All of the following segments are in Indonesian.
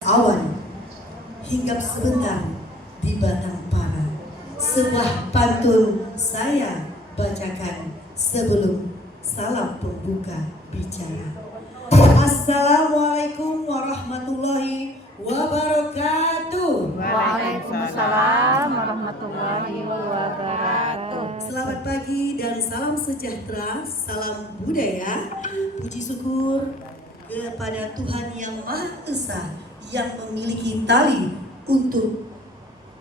Awan hinggap sebentar di batang para. Sebuah pantun saya bacakan sebelum salam pembuka bicara. Assalamualaikum warahmatullahi wabarakatuh. Waalaikumsalam warahmatullahi wabarakatuh. Selamat pagi dan salam sejahtera, salam budaya, puji syukur kepada Tuhan Yang Maha Esa yang memiliki tali untuk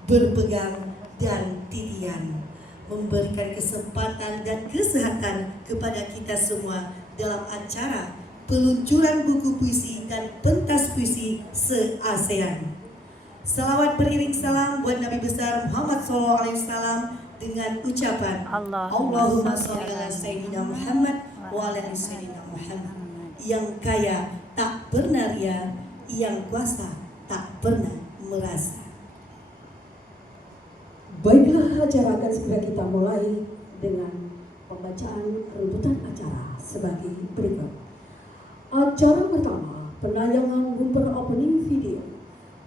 berpegang dan titian, memberikan kesempatan dan kesehatan kepada kita semua dalam acara peluncuran buku puisi dan pentas puisi se-ASEAN. Salawat beriring salam buat Nabi besar Muhammad SAW dengan ucapan Allahumma sholli ala Sayyidina Muhammad wa ala Sayyidina Muhammad. Yang kaya tak pernah ria, yang kuasa tak pernah merasa. Baiklah, acara akan segera kita mulai dengan pembacaan runtutan acara sebagai berikut. Acara pertama, penayangan bumper opening video.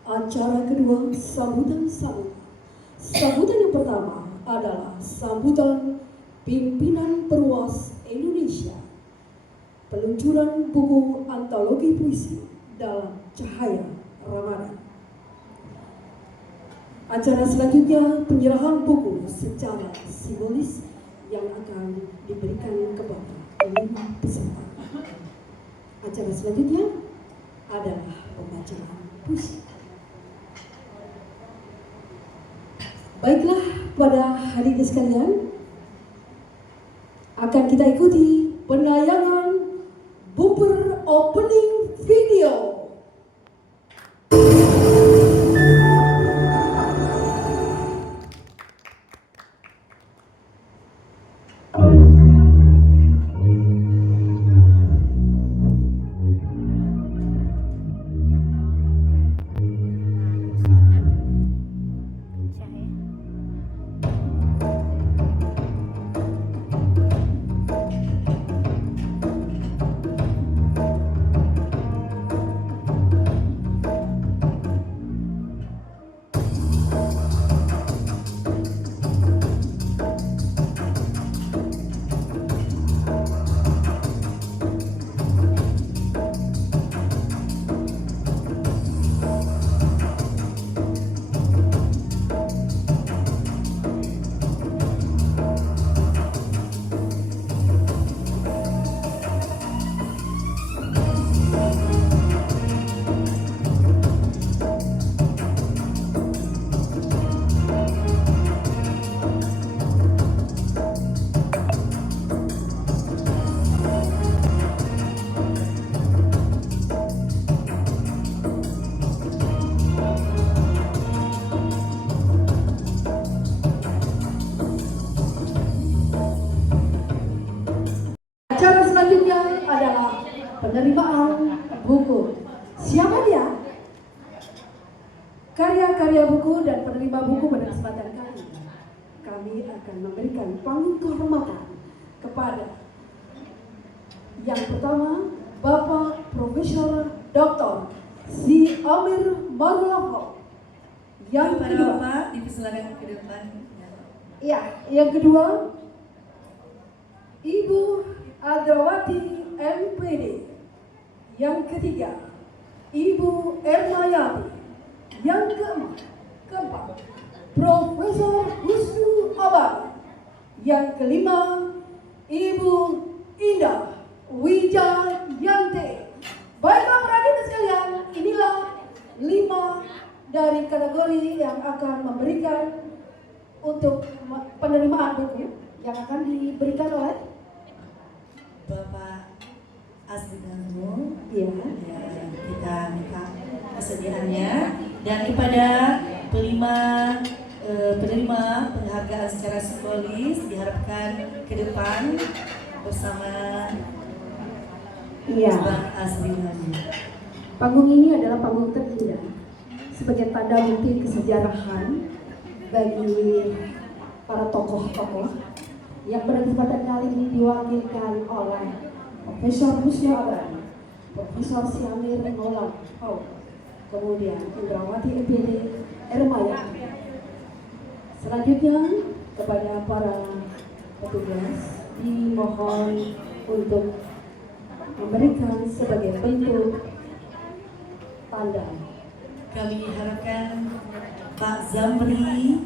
Acara kedua, sambutan. Sambutan yang pertama adalah sambutan pimpinan Perwas Indonesia. Peluncuran buku antologi puisi dalam cahaya Ramadan. Acara selanjutnya penyerahan buku secara simbolis yang akan diberikan kepada 5 peserta. Acara selanjutnya adalah pembacaan puisi. Baiklah, pada hadirin sekalian, akan kita ikuti penayangan bumper opening video. Acara selanjutnya adalah penerimaan buku. Siapa dia? Karya-karya buku dan penerima buku pada kesempatan kali ini, kami akan memberikan panggung kehormatan kepada yang pertama, Bapak Profesor Dr. Si Amir Marulafo. Yang kedua, Bapak dipersilakan ke depan. ya, yang kedua, Ibu Adrawati MPD. Yang ketiga, Ibu Ermayati. Yang keempat, Profesor Husnu Abadi. Yang kelima, Ibu Indah Wijayanti. Baiklah hadirin sekalian, inilah 5 dari kategori yang akan memberikan untuk penerimaan buku yang akan diberikan oleh Bapak Asrinazmo, ya, kita minta kesediaannya, dan kepada penerima penghargaan secara simbolis diharapkan ke depan bersama Bapak Asrinazmo. Panggung ini adalah panggung terindah sebagai tanda bukti kesejarahan bagi para tokoh-tokoh yang pada kesempatan kali ini diwakilkan oleh Profesor Husnu Abadi, Profesor Siamir Maulana, kemudian Indrawati EPD Ermaya. Selanjutnya kepada para petugas dimohon untuk memberikan sebagai bentuk tanda. Kami harapkan Pak Zamri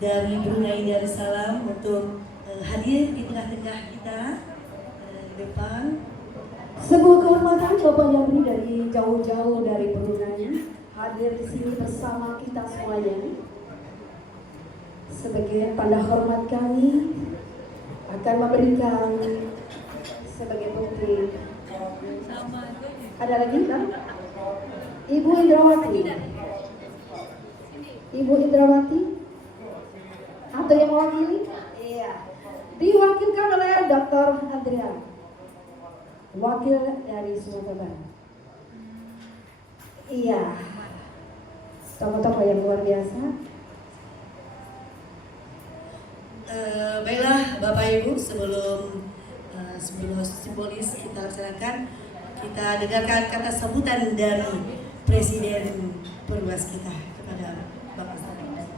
dari Brunei Darussalam untuk hadir di tengah-tengah kita di depan. Sebuah kehormatan Bapak Zamri dari jauh-jauh dari Brunei hadir di sini bersama kita semuanya. Sebagai tanda hormat kami akan memberikan sebagai bukti. Ada lagi kan? Ibu Indrawati. Ibu Indrawati? Atau yang mewakili? Iya. Diwakilkan oleh Dr. Andrea, wakil dari Sumatera Barat. Iya. Tokoh-tokoh yang luar biasa. Baiklah Bapak Ibu, sebelum simbolis kita laksanakan, kita dengarkan kata sambutan dari Presiden Perwas kita kepada Bapak Stadion.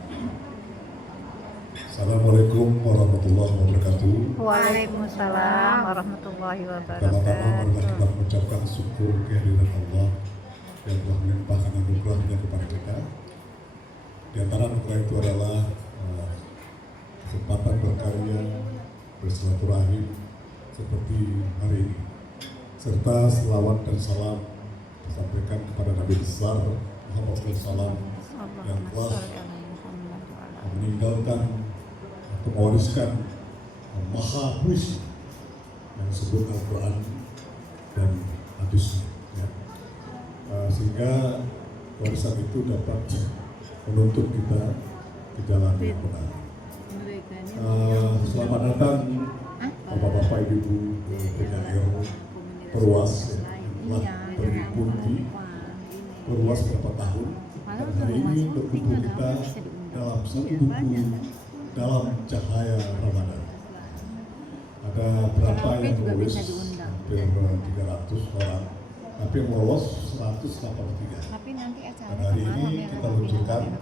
Assalamualaikum warahmatullahi wabarakatuh. Waalaikumsalam warahmatullahi Pertama-tama wabarakatuh. kita mengucapkan syukur kehadiran Allah yang telah melimpahkan anugerahnya kepada kita. Di antara anugerah itu adalah kesempatan berkarya, bersilaturahim seperti hari ini, serta selawat dan salam disampaikan kepada Nabi besar Muhammad SAW yang telah meninggalkan atau mewariskan maha puisi yang disebut Al-Quran dan hadis, ya. Sehingga warisan itu dapat menuntut kita ke jalan yang benar. Selamat datang Bapak-bapak Ibu PKR Perwas yang telah berhimpun di Perwas beberapa tahun, dan hari ini berkumpul kita dalam satu buku dalam cahaya Ramadan. Ada berapa yang menulis? Hampir 300 orang, tapi yang lolos 183. Dan hari ini kita luncurkan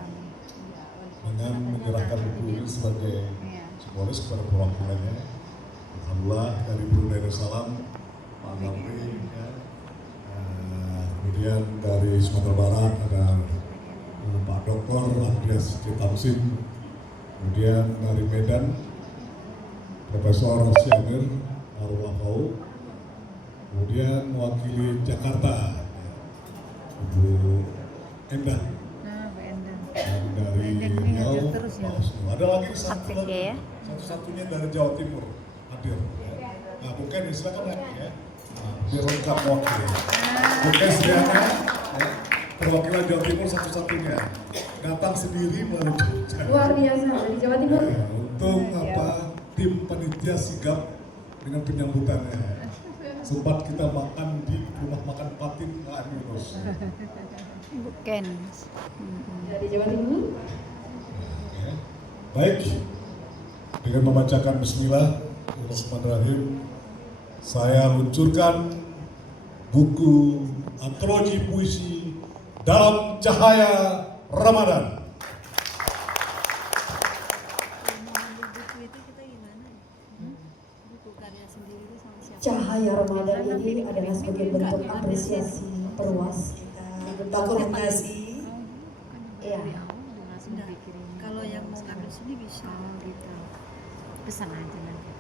dengan menyerahkan buku ini sebagai simbolis kepada perwakilannya. Alhamdulillah dari Brunei Darussalam, Pak Zamri, ya. Kemudian dari Sumatera Barat ada Pak Dr. Andreas Citamsim, kemudian dari Medan Profesor Syamir Arwahau, kemudian mewakili Jakarta Ibu Endah, dan dari Riau Pak Osno. Ada lagi satu-satunya dari Jawa Timur hadir. Nah, bukan silakan lagi ya. Biar lengkap wakil. Bukan sedianya, ya. Perwakilan Jawa Timur satu-satunya datang sendiri meluncurkan. Luar biasa dari Jawa Timur. Ya, untung tim panitia sigap dengan penyambutannya. Sempat kita makan di rumah makan Patin Pak Yunus. Bukan. Dari Jawa Timur. Ya. Baik, dengan membacakan Bismillahirrahmanirrahim, saya luncurkan buku antologi puisi dalam cahaya Ramadan. Cahaya Ramadan ini adalah sebagai bentuk apresiasi Perwas. Dokumentasi. Iya. Kalau yang mau ngambil sini bisa gitu. Pesan aja nanti.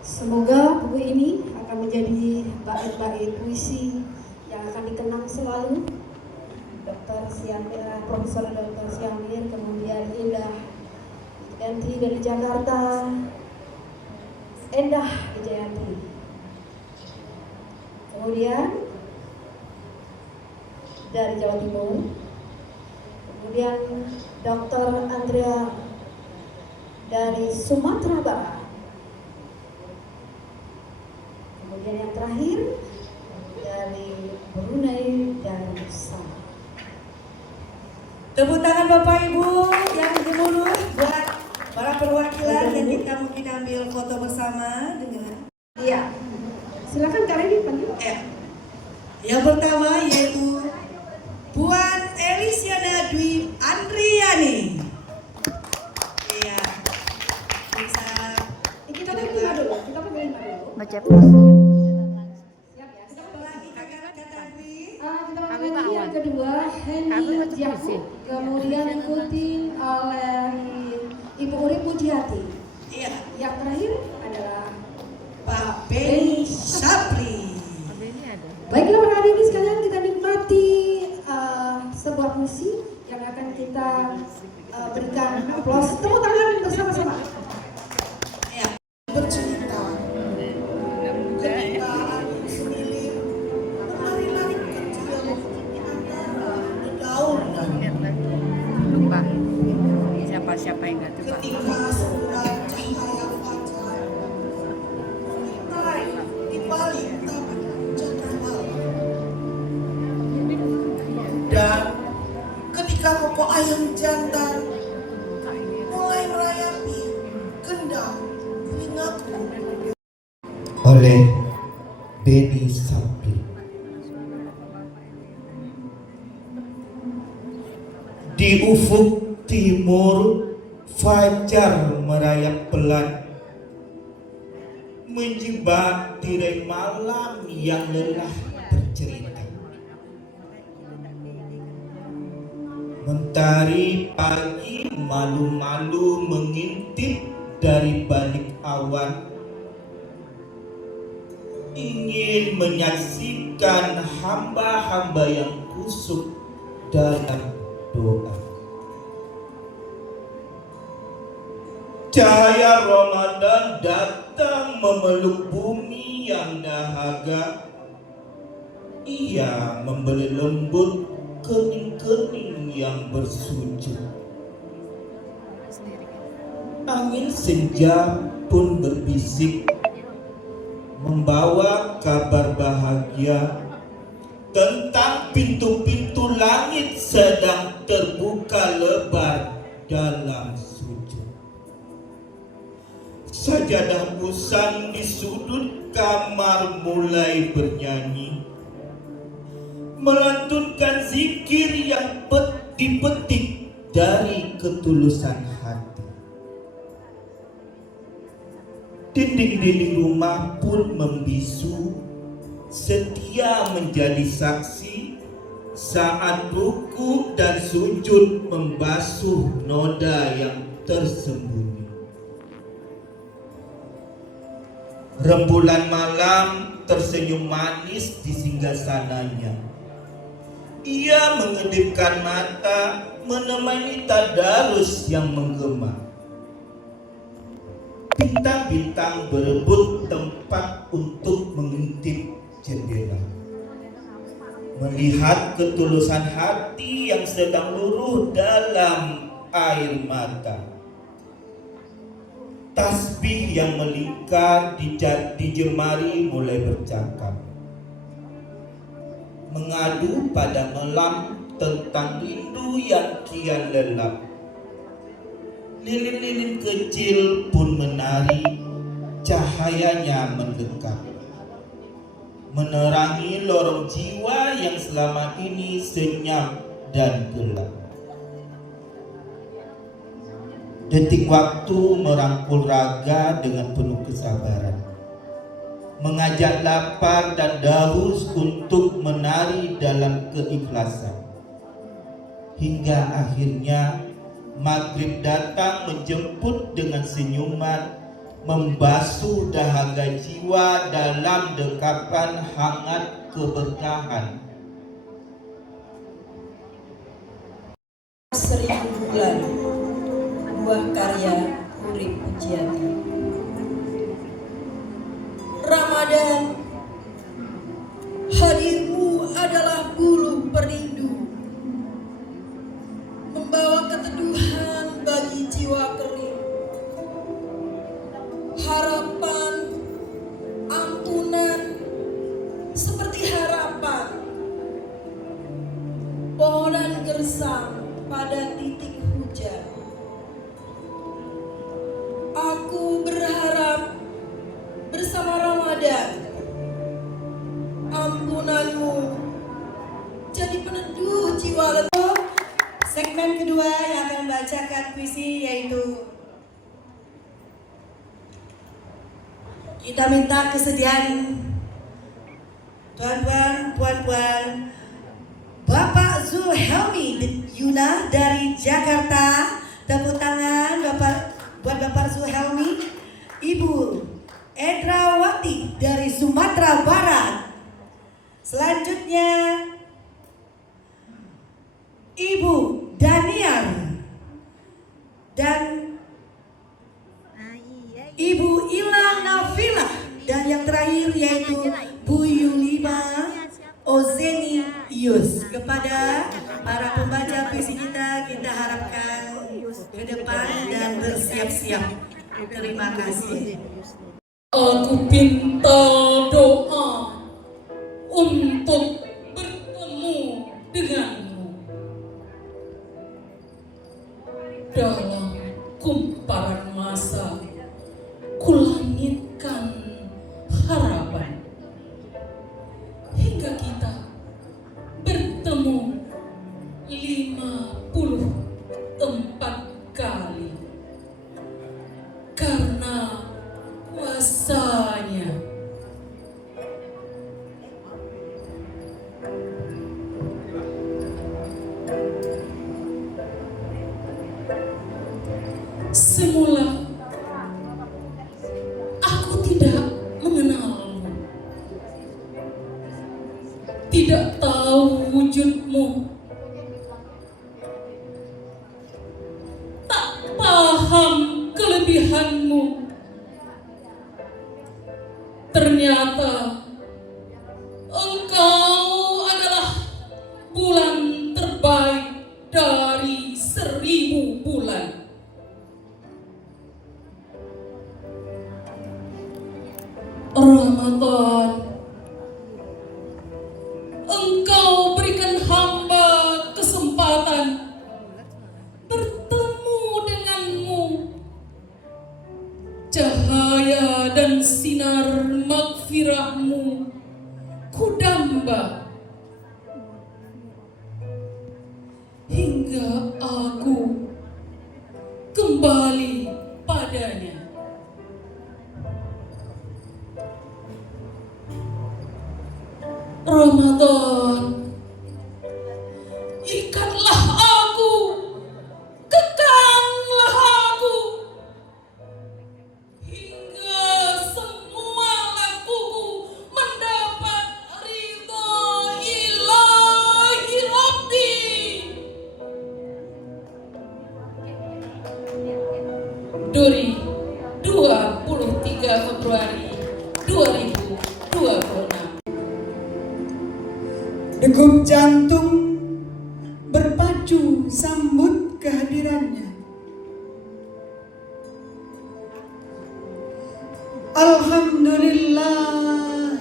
Semoga buku ini akan menjadi bait-bait puisi yang akan dikenang selalu. Dr. Syamir, Profesor Dr. Syamir, kemudian Indah Wijayanti dari Jakarta, Endah Wijayanti, kemudian dari Jawa Timur, kemudian Dr. Andrea dari Sumatera Barat, kemudian yang terakhir dari Brunei Darussalam. Tepuk tangan Bapak Ibu yang gemuruh buat para perwakilan yang kita mungkin ambil foto bersama dengan. Iya, silakan Kak Reni panggil. Yang pertama yaitu Puan Elisiana Dwi Andriani. Iya. Bisa Kita terima dulu. Kita terima dulu. Baca Siap ya. Kita lagi kakak Dwi. kita Kami panggil Pak yang Awan. kedua Kami Henny baca Jakub. puisi. Kemudian ikuti oleh Ibu Urip Pujiati. Iya. Yang terakhir adalah Pak Beni Sapri. Ada ini ada. baiklah para hadirin sekalian, kita nikmati sebuah puisi yang akan kita berikan aplaus. Tepuk tangan bersama-sama. Iya. Bercerita ketika angin semilir menari-nari kecil antara dedaunan. Lupa. Siapa yang nggak lupa? Ketika semburan cahaya fajar menyintai di balik taman cakrawala. Dan ketika pokok ayam jantan mulai merayapi gendang telingaku. Oleh Beni Sapri. Di ufuk timur fajar merayap pelan, menjebak tirai malam yang lelah bercerita. Mentari pagi malu-malu mengintip dari balik awan, ingin menyaksikan hamba-hamba yang kusuk dalam doa. Cahaya Ramadan datang memeluk bumi yang dahaga. Ia membeli lembut kening-kening yang bersujud. Angin senja pun berbisik, membawa kabar bahagia tentang pintu-pintu langit sedang terbuka lebar dalam sujud. Sajadah usang di sudut kamar mulai bernyanyi, melantunkan zikir yang dipetik dari ketulusan hati. Dinding-dinding rumah pun membisu, setia menjadi saksi saat rukuk dan sujud membasuh noda yang tersembunyi. Rembulan malam tersenyum manis di singgasananya. Ia mengedipkan mata menemani tadarus yang menggema. Bintang-bintang berebut tempat untuk mengintip jendela, melihat ketulusan hati yang sedang luruh dalam air mata. Tasbih yang melingkar di jemari mulai bercakap, mengadu pada malam tentang rindu yang kian lelap. Lilin-lilin kecil pun menari, cahayanya mendekat, menerangi lorong jiwa yang selama ini senyap dan gelap. Detik waktu merangkul raga dengan penuh kesabaran, mengajak lapar dan dahaus untuk menari dalam keikhlasan. Hingga akhirnya maghrib datang menjemput dengan senyuman, membasuh dahaga jiwa dalam dekapan hangat keberkahan. 1000 bulan, buah karya Urip Pujiati. Ramadan, hadirmu adalah bulu perindu, membawa keteduhan bagi jiwa kering, harapan, ampunan, seperti harapan pohonan gersang pada titik hujan. Aku berharap bersama Ramadan, ampunanmu jadi peneduh jiwa. Segmen kedua yang akan membacakan puisi yaitu kita minta kesediaan tuan-tuan, puan-puan, Bapak Zulhelmi Yuna dari Jakarta. Tepuk tangan buat Bapak Zulhelmi. Ibu Edrawati dari Sumatera Barat. Selanjutnya Ibu Daniar dan Ibu Ilang Nafila, dan yang terakhir yaitu Bu Yulima Ozenius. Kepada para pembaca puisi kita harapkan ke depan dan bersiap-siap. Terima kasih. Aku pinta doa untuk bertemu denganmu dalam kumparan masa. Kulangitkan harapan hingga kita bertemu 54 kali karena kuasanya. Semula aku tidak mengenalmu, tidak tahu wujudmu, tak paham kelebihanmu. Ternyata engkau adalah bulan terbaik dari 1000 bulan. Ramadan, engkau berikan hamba kesempatan bertemu denganmu. Cahaya dan sinar magfirahmu kudamba hingga aku kembali padanya. Ramadan, ikatlah aku, kekanglah aku, hingga semua lakuku mendapat ridho ilahi Rabbi. Duri, 23 Februari 2026. Degup jantung berpacu sambut kehadirannya. Alhamdulillah,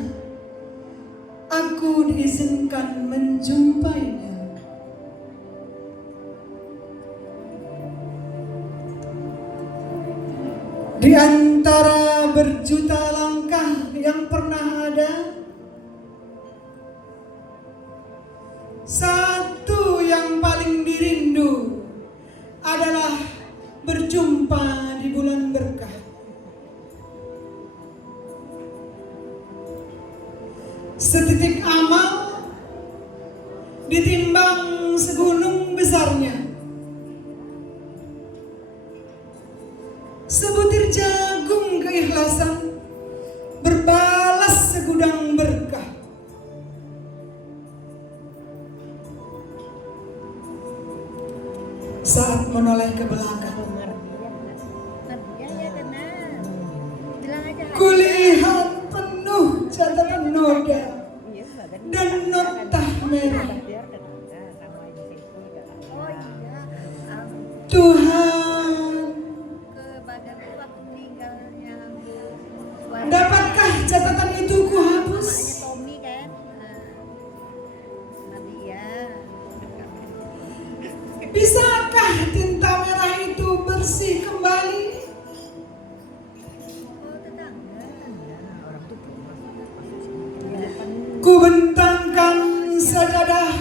aku diizinkan menjumpainya. Di antara berjuta langkah yang pernah ada, satu yang paling dirindu adalah berjumpa di bulan berkah. Setitik amal ditimbang segunung besarnya. Sebutir jagung keikhlasan berbalas segudang berkah. Saat menoleh ke belakang, kulihat penuh catatan noda dan nota merah. Tuhan, dapatkah catatan itu kuhapus? Bisakah tinta merah itu bersih kembali? Ku bentangkan sajadah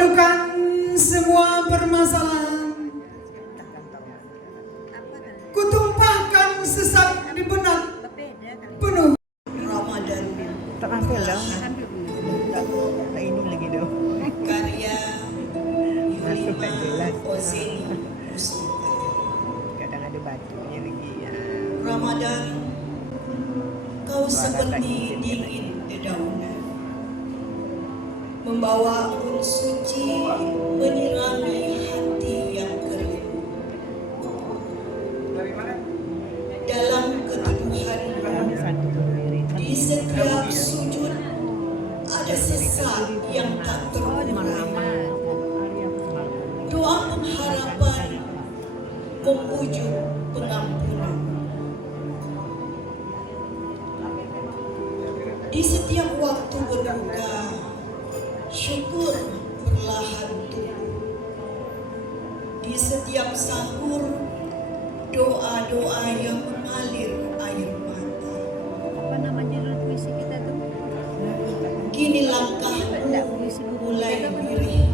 padukan semua permasalahan. Kutumpahkan sesak di benak penuh. Ramadan Terampil dong. Ini lagi dong. karya Yulima jelas. Ozeni Musuh. Kadang ada batunya lagi ya. Ramadan, kau seperti dingin dedaunan, membawa embun suci menyirami hati yang kering. Dalam keteduhan, di setiap sujud ada sesak yang tak terurai. Doa pengharapan memujuk pengampunan. Di setiap waktu berbuka, syukur perlahan tumbuh. Di setiap sahur, doa-doa yang mengalir air mata. Apa nama judul puisi kita tuh? Kini langkahmu mulai birih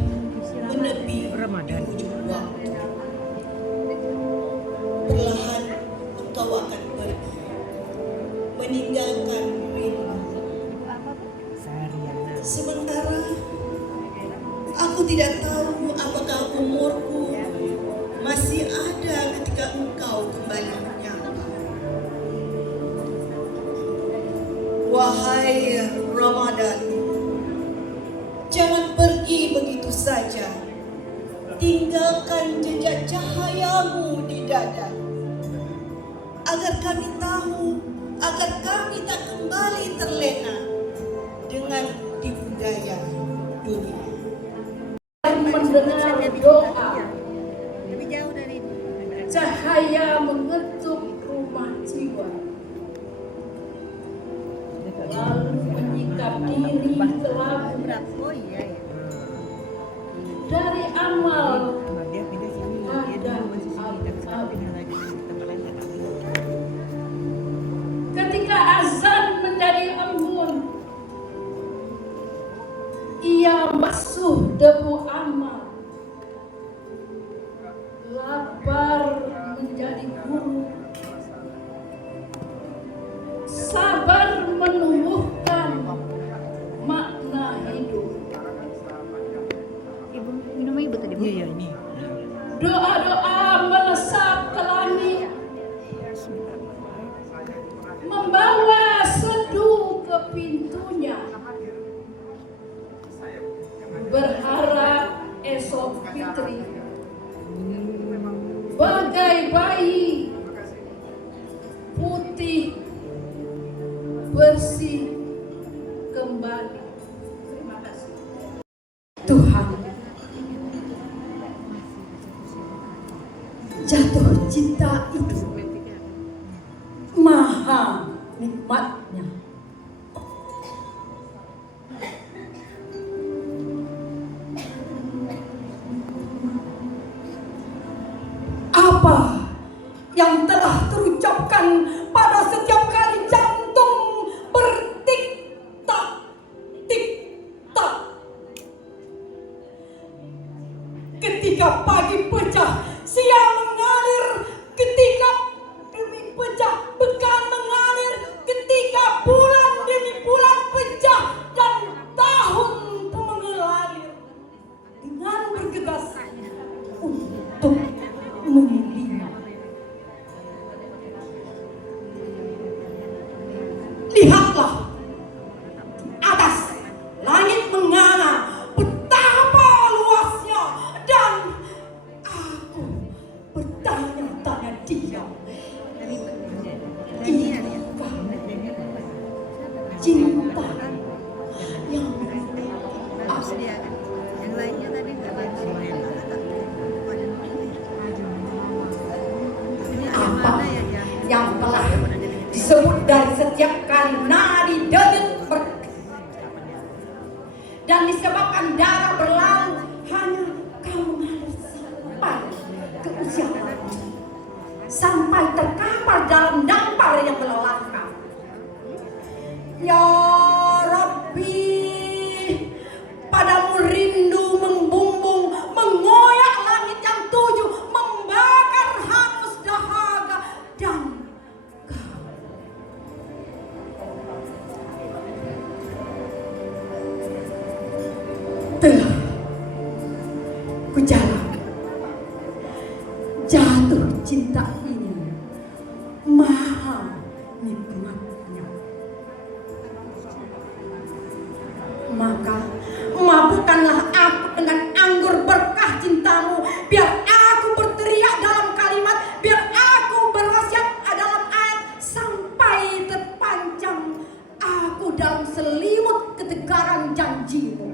menepi Ramadan. di ujung waktu. Perlahan engkau akan pergi, meninggalkan rindu. Seharian. Sementara aku tidak tahu apakah umurku masih ada ketika engkau kembali menyapa. Wahai Ramadan, jangan pergi begitu saja. Tinggalkan jejak cahayamu di dada, agar kami tahu, agar kami tak kembali terlena dengan tipu daya dunia. Mendengar doa, Tapi jauh dari cahaya mengetuk rumah jiwa. Lalu menyikap diri telah berapa? Oh iya ya. dari amal Dia pindah sini. Dia dulu masih sini. Tapi sekarang pindah lagi ke tempat lain. ketika azan menjadi embun. Ia basuh debu amal. Lapar menjadi guru. Sabar menumbuhkan makna hidup. Ibu minum ibu tadi. Iya, iya ini. Doa-doa melesat ke langit, membawa seduh ke pintunya. Berharap esok fitri bagai bayi putih bersih kembali. Terima kasih Tuhan. Jatuh cinta itu maha nikmatnya. Apa yang telah terucapkan pada setiap kali jantung bertik-tak, tik-tak. Ketika pagi pecah, siang mengalir. Ketika demi pecah, pekan mengalir. Ketika bulan demi bulan pecah dan tahun pun mengalir. Dengan bergegas untuk menyelinap. Lihatlah di atas langit menganga betapa luasnya, dan aku bertanya-tanya diam. Inikah cinta yang Yang lainnya tadi nggak apa yang telah disebut dari setiap kali nadi denyut dan disebabkan darah berlalu, hanya kau mengalir sampai ke usia lanjut, sampai terkapar dalam dampar yang melelahkan. Ya Rabbi, padamu rindu membumi ku jalan. Jatuh cinta ini maha nikmatnya. Maka mabukkanlah aku dengan anggur berkah cintamu, biar aku berteriak dalam kalimat, biar aku berwasiat dalam ayat, sampai terpanjang aku dalam selimut ketegaran janjimu.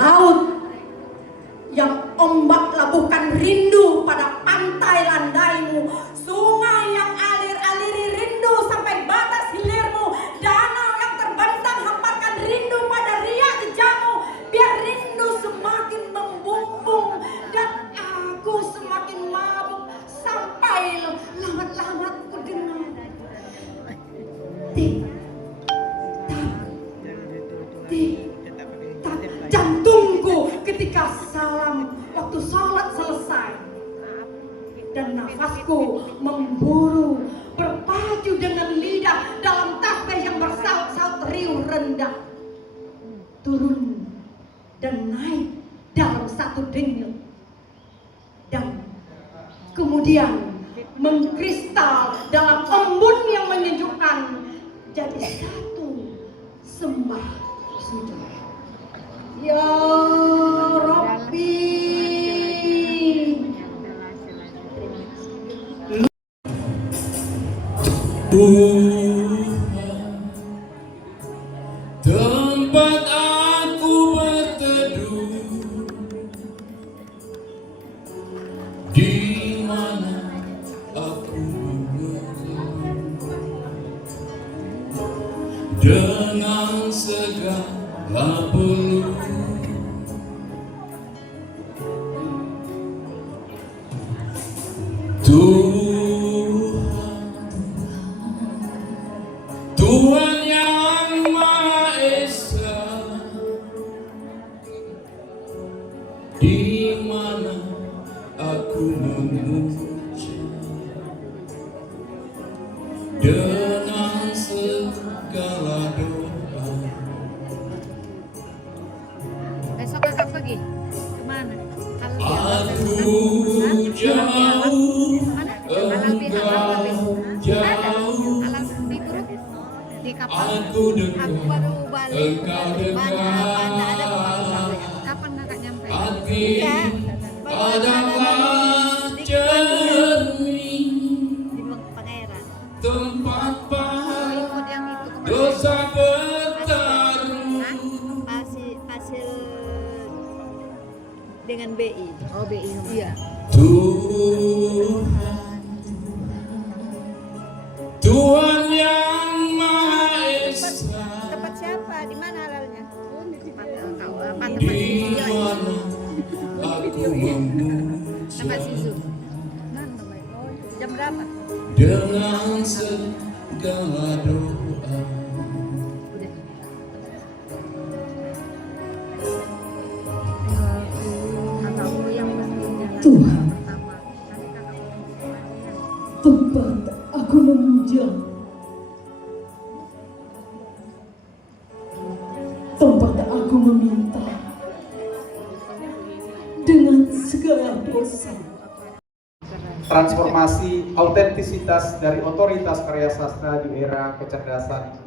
Laut yang ombak labuhkan rindu pada pantai landaimu, sungai yang alir-aliri rindu sampai batas hilirmu, danau yang terbentang hamparkan rindu pada riak jejakmu, biar rindu semakin membumbung dan aku semakin mabuk sampai lamat-lamat ku dengar tik tak tik tak jantungku ketika salam waktu sholat selesai, dan nafasku memburu berpacu dengan lidah dalam tasbih yang bersaut-saut riuh rendah, turun dan naik dalam satu denyut, dan kemudian mengkristal dalam embun yang menyejukkan jadi satu sembah sujud. Ya Rabbi, tempat aku berteduh, di mana aku dengan segala peluh. Tuhan yang Maha Esa, di mana aku memuji dengan segala doa. Besok kakak pergi kemana? Aku jauh, engkau jauh. Di kapal. Aku dekat, Aku baru balik. engkau dekat. Kapan kakak nyampe? Hati Ya, adalah cermin, di Pangeran. tempat Ikut pahala yang itu kemarin. dosa bertaruh. Hasil dengan BI. Oh BI. Iya. Tuhan yang Maha Esa, Tempat siapa? Di mana halalnya? Tempat di mana aku memuji tempat Sisu. Jam berapa? dengan segala doa. Tuhan, tempat aku memuja, tempat aku meminta dengan segala dosa. Transformasi autentisitas dari otoritas karya sastra di era kecerdasan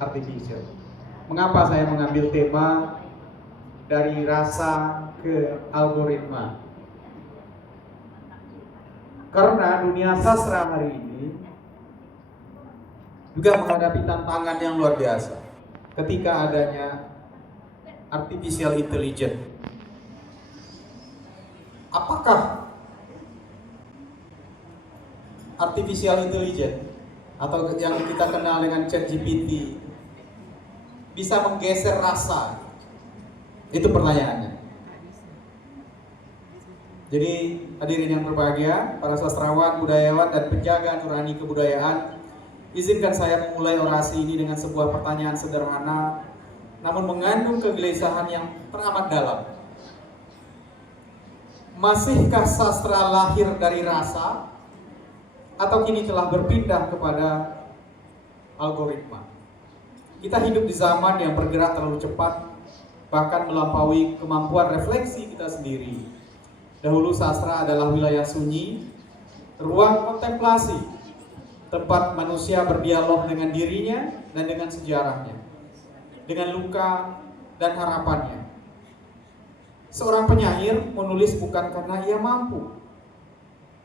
artificial. Mengapa saya mengambil tema dari rasa ke algoritma? Karena dunia sastra hari ini juga menghadapi tantangan yang luar biasa ketika adanya artificial intelligence. Apakah artificial intelligence atau yang kita kenal dengan ChatGPT bisa menggeser rasa? Itu pertanyaannya. Jadi hadirin yang berbahagia, para sastrawan, budayawan, dan penjaga nurani kebudayaan, izinkan saya memulai orasi ini dengan sebuah pertanyaan sederhana namun mengandung kegelisahan yang teramat dalam. Masihkah sastra lahir dari rasa atau kini telah berpindah kepada algoritma? Kita hidup di zaman yang bergerak terlalu cepat, bahkan melampaui kemampuan refleksi kita sendiri. Dahulu sastra adalah wilayah sunyi, ruang kontemplasi, tempat manusia berdialog dengan dirinya dan dengan sejarahnya, dengan luka dan harapannya. Seorang penyair menulis bukan karena ia mampu,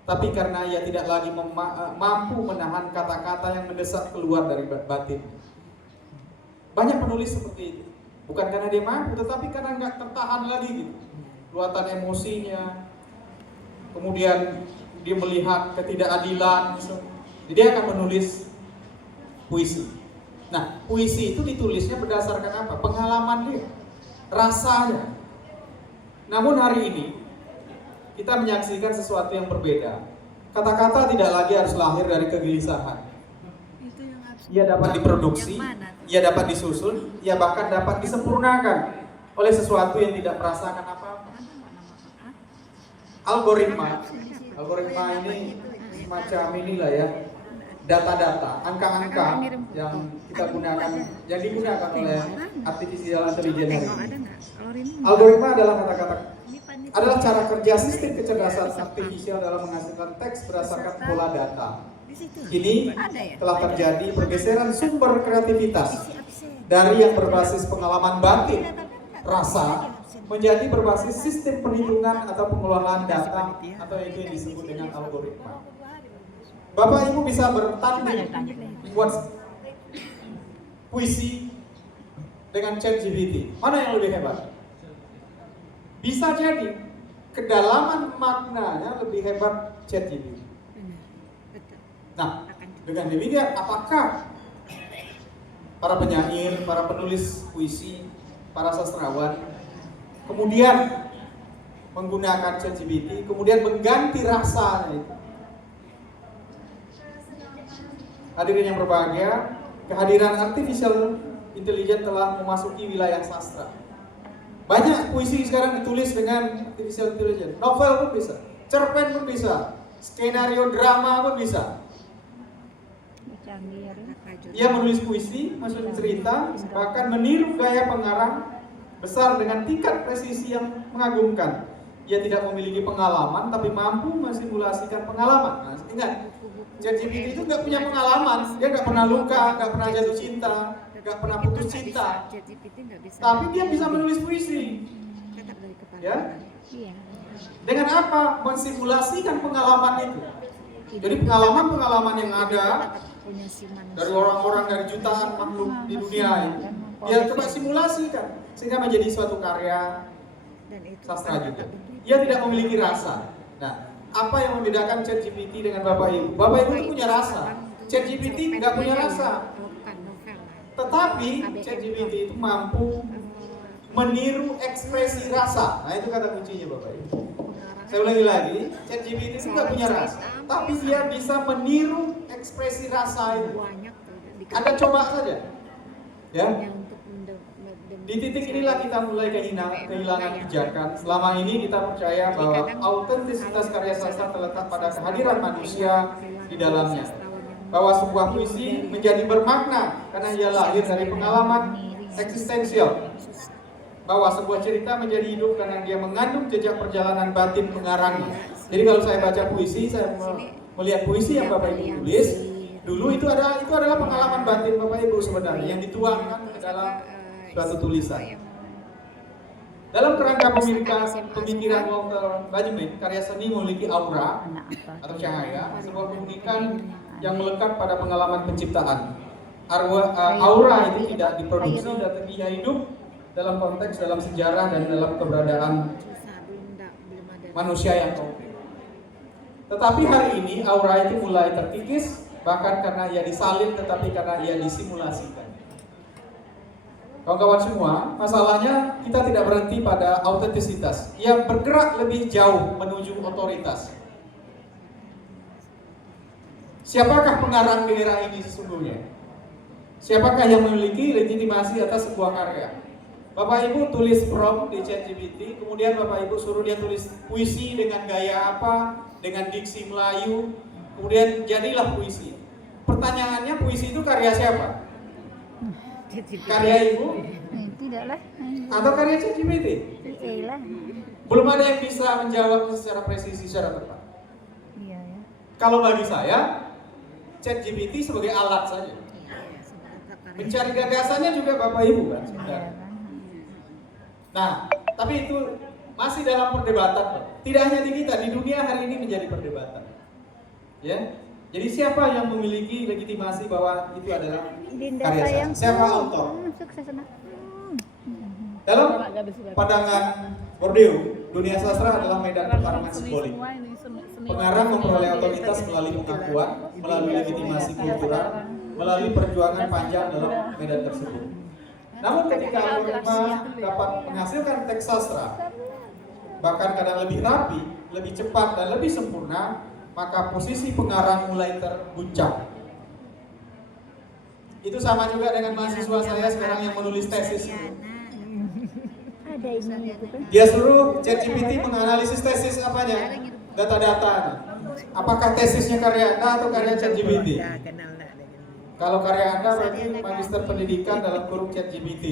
tapi karena ia tidak lagi mampu menahan kata-kata yang mendesak keluar dari batin. Banyak penulis seperti itu, bukan karena dia mampu, tetapi karena nggak tertahan lagi gitu. Luatan emosinya, kemudian dia melihat ketidakadilan, jadi dia akan menulis puisi. Nah, puisi itu ditulisnya berdasarkan apa? Pengalaman dia, rasanya. Namun hari ini kita menyaksikan sesuatu yang berbeda. Kata-kata tidak lagi harus lahir dari kegelisahan. Ia dapat diproduksi, ia dapat disusun, ia bahkan dapat disempurnakan oleh sesuatu yang tidak merasakan apa-apa. Algoritma ini semacam inilah ya, data-data, angka-angka yang kita gunakan, yang digunakan oleh artificial intelligence ini. Algoritma adalah adalah cara kerja sistem kecerdasan artifisial dalam menghasilkan teks berdasarkan pola data. Kini telah terjadi pergeseran sumber kreativitas dari yang berbasis pengalaman batin, rasa, menjadi berbasis sistem perhitungan atau pengelolaan data atau itu yang disebut dengan algoritma. Bapak Ibu bisa bertanding membuat puisi dengan ChatGPT. Mana yang lebih hebat? Bisa jadi kedalaman maknanya lebih hebat ChatGPT. Nah, dengan demikian apakah para penyair, para penulis puisi, para sastrawan kemudian menggunakan ChatGPT, kemudian mengganti rasanya itu? Hadirin yang berbahagia, kehadiran artificial intelligence telah memasuki wilayah sastra. Banyak puisi sekarang ditulis dengan artificial intelligence. Novel pun bisa, cerpen pun bisa, skenario drama pun bisa. Ia menulis puisi, menyusun cerita, bahkan meniru gaya pengarang besar dengan tingkat presisi yang mengagumkan. Ia tidak memiliki pengalaman, tapi mampu mensimulasikan pengalaman. Nah, ingat, ChatGPT itu nggak punya pengalaman, dia nggak pernah luka, nggak pernah jatuh cinta, nggak pernah putus cinta, tapi dia bisa menulis puisi. Ya? Dengan apa? Mensimulasikan pengalaman itu. Jadi pengalaman-pengalaman yang ada dari orang-orang, dari jutaan makhluk di dunia ini, dia coba simulasikan sehingga menjadi suatu karya sastra juga. Ia tidak memiliki rasa. Nah, apa yang membedakan ChatGPT dengan Bapak Ibu? Bapak Ibu itu punya rasa, ChatGPT nggak punya rasa. Tetapi ChatGPT itu mampu meniru ekspresi rasa. Nah, itu kata kuncinya Bapak Ibu. Saya ulangi lagi, ChatGPT itu nggak punya rasa, tapi dia bisa meniru ekspresi rasa itu. Anda coba saja, ya. Di titik inilah kita mulai kehilangan pijakan. Selama ini kita percaya bahwa autentisitas karya sastra terletak pada kehadiran manusia di dalamnya. Bahwa sebuah puisi menjadi bermakna karena ia lahir dari pengalaman eksistensial. Bahwa sebuah cerita menjadi hidup karena dia mengandung jejak perjalanan batin pengarangnya. Jadi kalau saya baca puisi, saya melihat puisi yang Bapak Ibu tulis, dulu itu adalah pengalaman batin Bapak Ibu sebenarnya yang dituangkan ke dalam suatu tulisan. Dalam kerangka pemikiran Walter Benjamin, karya seni memiliki aura atau cahaya, sebuah pemikiran yang melekat pada pengalaman penciptaan. Aura itu tidak diproduksi, tapi ia hidup dalam konteks, dalam sejarah, dan dalam keberadaan manusia yang konkret. Tetapi hari ini aura itu mulai terkikis, bahkan karena ia disalin, tetapi karena ia disimulasikan. Kawan-kawan semua, masalahnya kita tidak berhenti pada autentisitas. Ia bergerak lebih jauh menuju otoritas. Siapakah pengarang di era ini sesungguhnya? Siapakah yang memiliki legitimasi atas sebuah karya? Bapak Ibu tulis prompt di ChatGPT, kemudian Bapak Ibu suruh dia tulis puisi dengan gaya apa, dengan diksi Melayu, kemudian jadilah puisi. Pertanyaannya, puisi itu karya siapa? Karya ibu? Tidaklah. Atau karya ChatGPT? Iya lah. Belum ada yang bisa menjawabnya secara presisi, secara tepat. Iya ya. Kalau bagi saya, ChatGPT sebagai alat saja. Mencari gagasannya juga Bapak Ibu kan sebenarnya. Nah, tapi itu masih dalam perdebatan, Pak. Tidak hanya di kita, di dunia hari ini menjadi perdebatan. Ya. Jadi siapa yang memiliki legitimasi bahwa itu adalah karya saya? Siapa autor? Sukses anak. Dalam pandangan Bordeaux, dunia sastra adalah medan pertarungan simbolik. Pengarang memperoleh otoritas melalui pengakuan, melalui legitimasi kultural, melalui perjuangan panjang dalam medan tersebut. Namun ketika algoritma dapat menghasilkan teks sastra, bahkan kadang lebih rapi, lebih cepat dan lebih sempurna, maka posisi pengarang mulai terguncang. Itu sama juga dengan mahasiswa saya sekarang yang menulis tesis. Dia suruh ChatGPT menganalisis tesis apanya? Data-data. Apakah tesisnya karya Anda atau karya ChatGPT? Kalau karya Anda berarti magister pendidikan dalam kurung ChatGPT.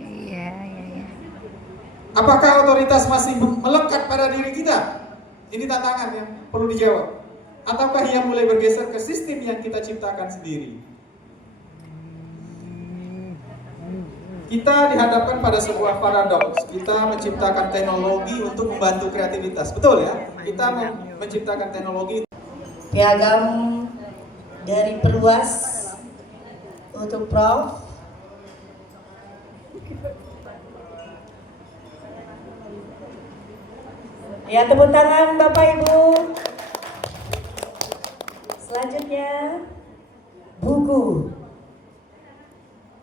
Iya. Apakah otoritas masih melekat pada diri kita? Ini tantangan yang perlu dijawab. Ataukah ia mulai bergeser ke sistem yang kita ciptakan sendiri? Kita dihadapkan pada sebuah paradoks. Kita menciptakan teknologi untuk membantu kreativitas. Betul ya? Kita menciptakan teknologi. Piagam dari Perluas untuk Prof. Ya, tepuk tangan Bapak Ibu. Selanjutnya buku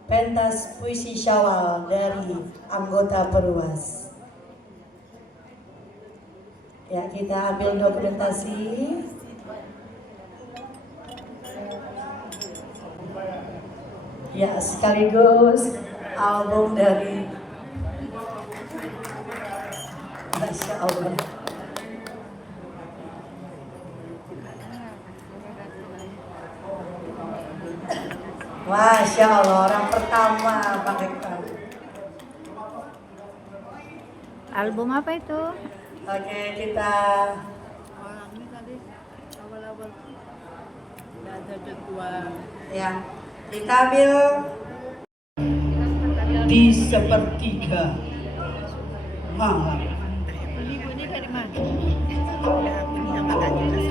Pentas Puisi Syawal dari anggota Perluas. Ya, kita ambil dokumentasi. Ya, sekaligus album dari Masya Allah. Masya Allah, orang pertama Pak Ektan. Album apa itu? Oke, kita Ini tadi awal-awal ada ketua. ya, kita ambil di sepertiga malam. Ini dari mana?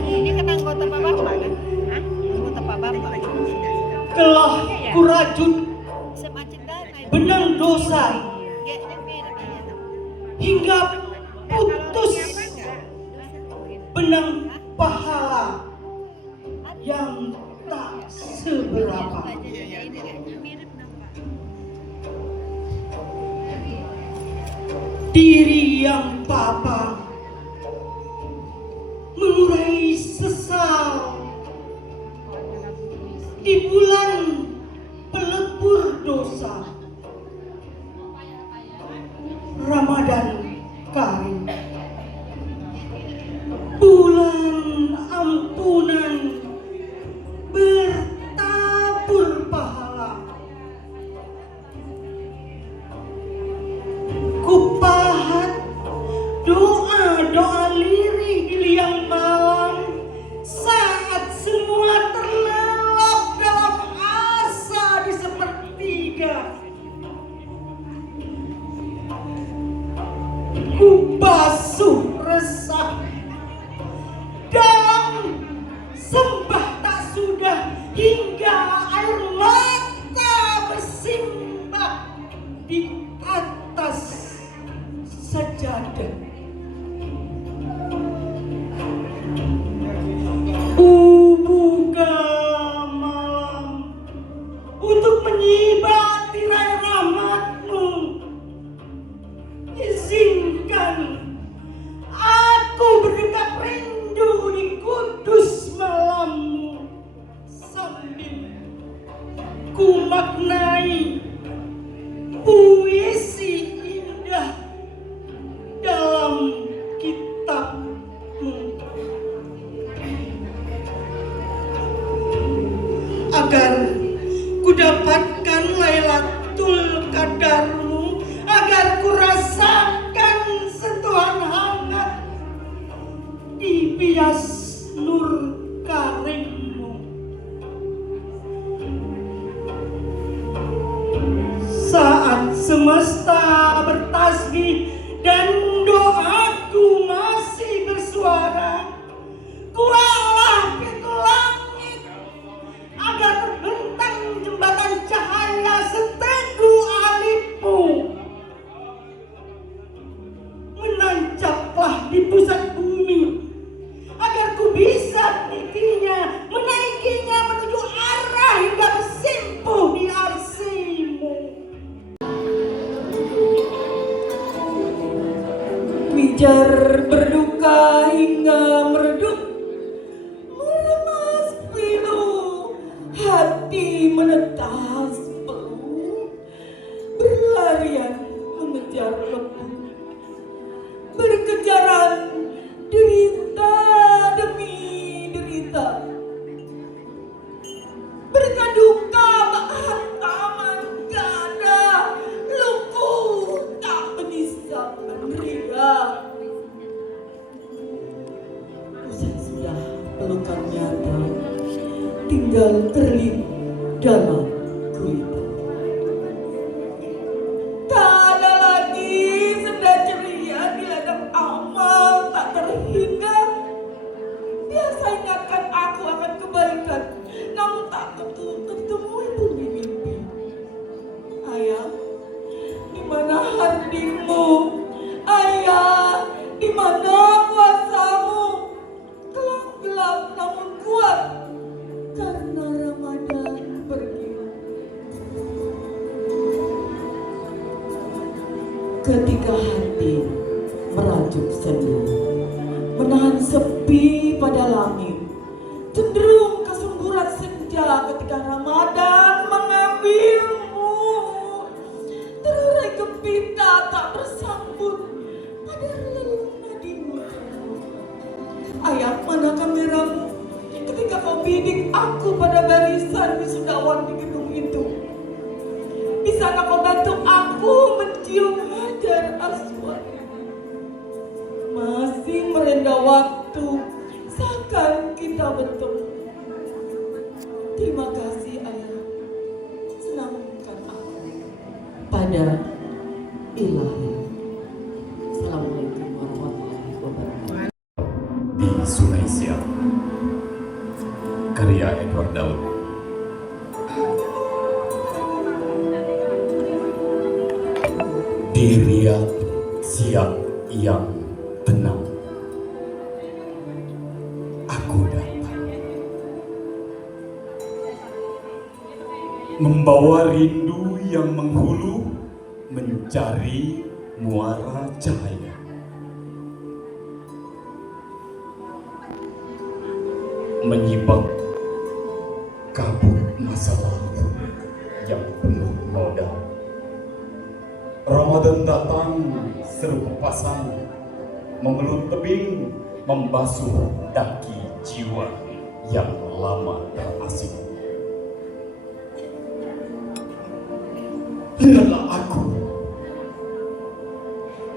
Ini kan anggota Pak Bambang kan? Anggota Pak Bambang. Telah kurajut benang dosa hingga putus benang pahala yang tak seberapa. Diri yang papa mengurai sesal di bulan pelebur dosa Ramadan Karim, bulan ampunan bertabur pahala. Kupahat doa-doa lirih di liang malam saat semua terlelap dalam asa di sepertiga. Ku basuh resah dalam sembah tak sudah hingga air mata bersimbah di atas sajadah. Buka malam untuk menyibak tirai rahmat-Mu. Izinkan aku berdekat rindu di kudus malam-Mu sambil ku maknai puisi indah dalam kitab-Mu, agar saat semesta bertasbih dan doaku masih bersuara, kuatlah pintu langit agar terbentang jembatan cahaya seteguh alipmu. Menancaplah di pusat bumi agar ku bisa menaikinya menuju arah hingga bersimpuh di arsimu. Pijar berduka hingga meredup, meremas pilu, hati menetas peluh, berlarian mengejar lembu, berkejaran derita demi derita, berita duka menghantam dada, luku tak bisa menerima. Usai sudah pelukan nyata, tinggal terling dalam gurita. Tak ada lagi senda ceria di ladang amal tak terhingga. Biasa ingatkan aku akan kebaikan, namun tak ketemu pun di mimpi. Ayah, di mana hardimu? Ayah, di mana kuasamu? Gelap gelap namun kuat, karena Ramadan pergi. Ketika hati merajuk sendu, menahan sepi pada langit, cenderung kesemburan senja ketika Ramadan mengambilmu. Terurai gempita tak bersambut pada relung nadimu. Ayah, mana kameramu ketika kau bidik aku pada barisan wisudawan di gedung itu? Di sana kau bantu aku mencium hajar aswad. Masih merenda waktu seakan kita bertemu. Terima kasih ayah, senangkan aku pada ilahi. Assalamualaikum warahmatullahi wabarakatuh. Di Sungai Siak, karya Edward Daud. Di Riyadh siang yang tenang, aku datang membawa rindu yang menghulu mencari muara cahaya. Menyibak kabut masa lalu yang penuh noda. Ramadan datang serupa pasang, memeluk tebing, membasuh daki jiwa yang lama terasing. Lihatlah aku,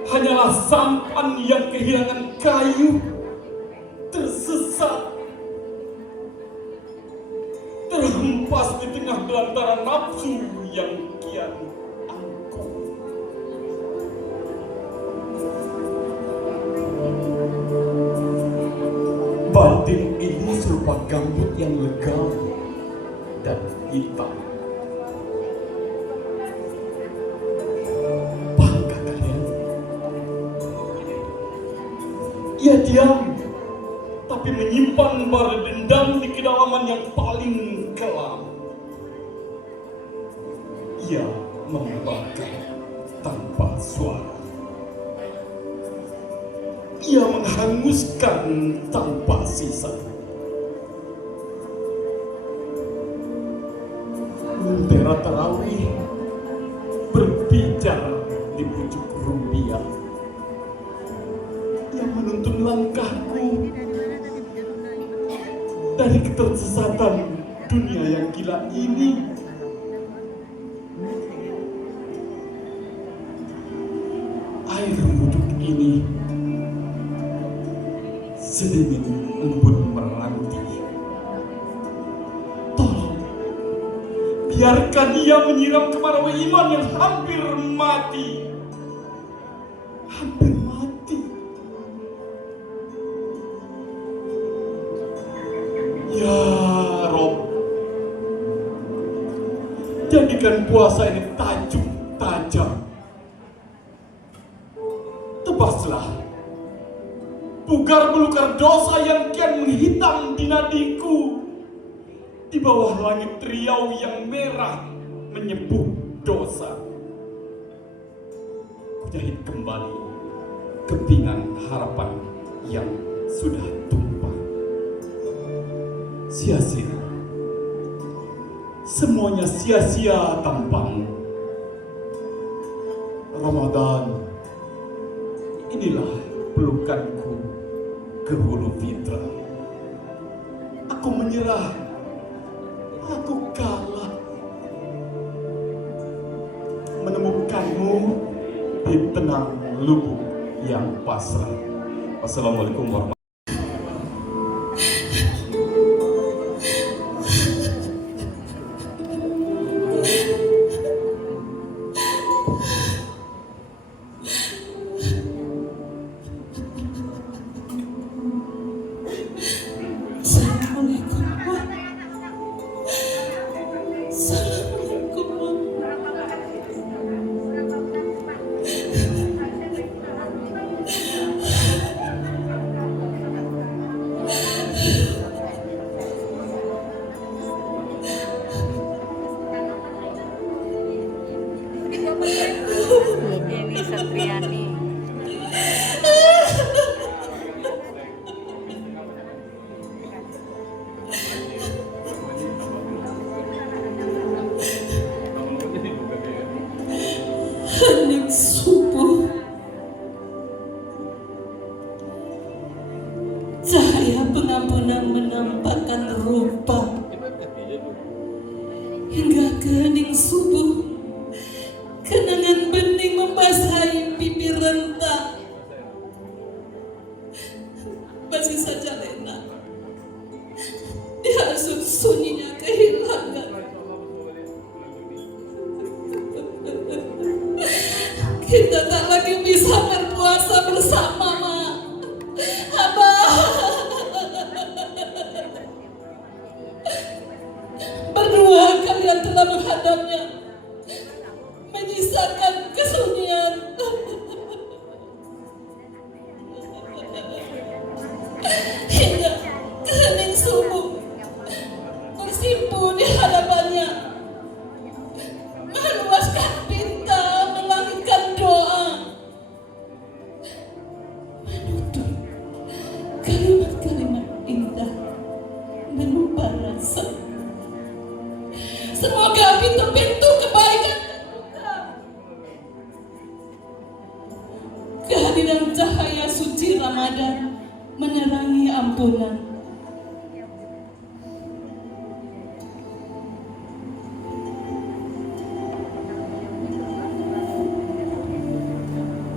hanyalah sampan yang kehilangan kayu, tersesat, terhempas di tengah belantara nafsu yang kian angkuh. Batin ini serupa gambut yang lega dan hitam. Bangga kalian? Ia diam, tapi menyimpan bara dendam di kedalaman yang paling kelam. Ia membakar tanpa suara. Ia menghanguskan tanpa sisa. Lentera tarawih berbicara di pucuk rumbia. Ia menuntun langkahku dari ketersesatan dunia yang gila ini. Air wuduk ini sedikit embun meranti. Tolong biarkan ia menyiram kemarau iman iman yang hampir mati. Hampir mati. Ya Rob, jadikan puasa ini tajam. Tebaslah pugar belukar dosa yang kian menghitam di nadiku. Di bawah langit riau yang merah menyembuh dosa. Kujahit kembali kepingan harapan yang sudah tumpah. Sia-sia, semuanya sia-sia tanpamu. Ramadan, inilah pelukanku ke hulu fitra. Aku menyerah, aku kalah. Menemukanmu di tenang lubuk yang pasrah. Wassalamualaikum warahmatullahi wabarakatuh. Dewi Satriani. Hening subuh, cahaya pengampunan menampakkan rupa. Hingga ke hening subuh, kenangan bening membasahi bibir renta. Masih saja lena dihasut sunyinya kehilangan. Kita tak lagi bisa berpuasa bersama, Ma. Abah. Berdua kalian telah menghadapnya, menyisakan kesunyian. Hingga kehening subuh bersimpu di hadapannya, meluaskan pinta, melangitkan doa, menutur kalimat-kalimat indah, menumbuh rasa. Semoga pintu-pintu kebaikan terbuka. Kehadiran cahaya suci Ramadan menerangi ampunan.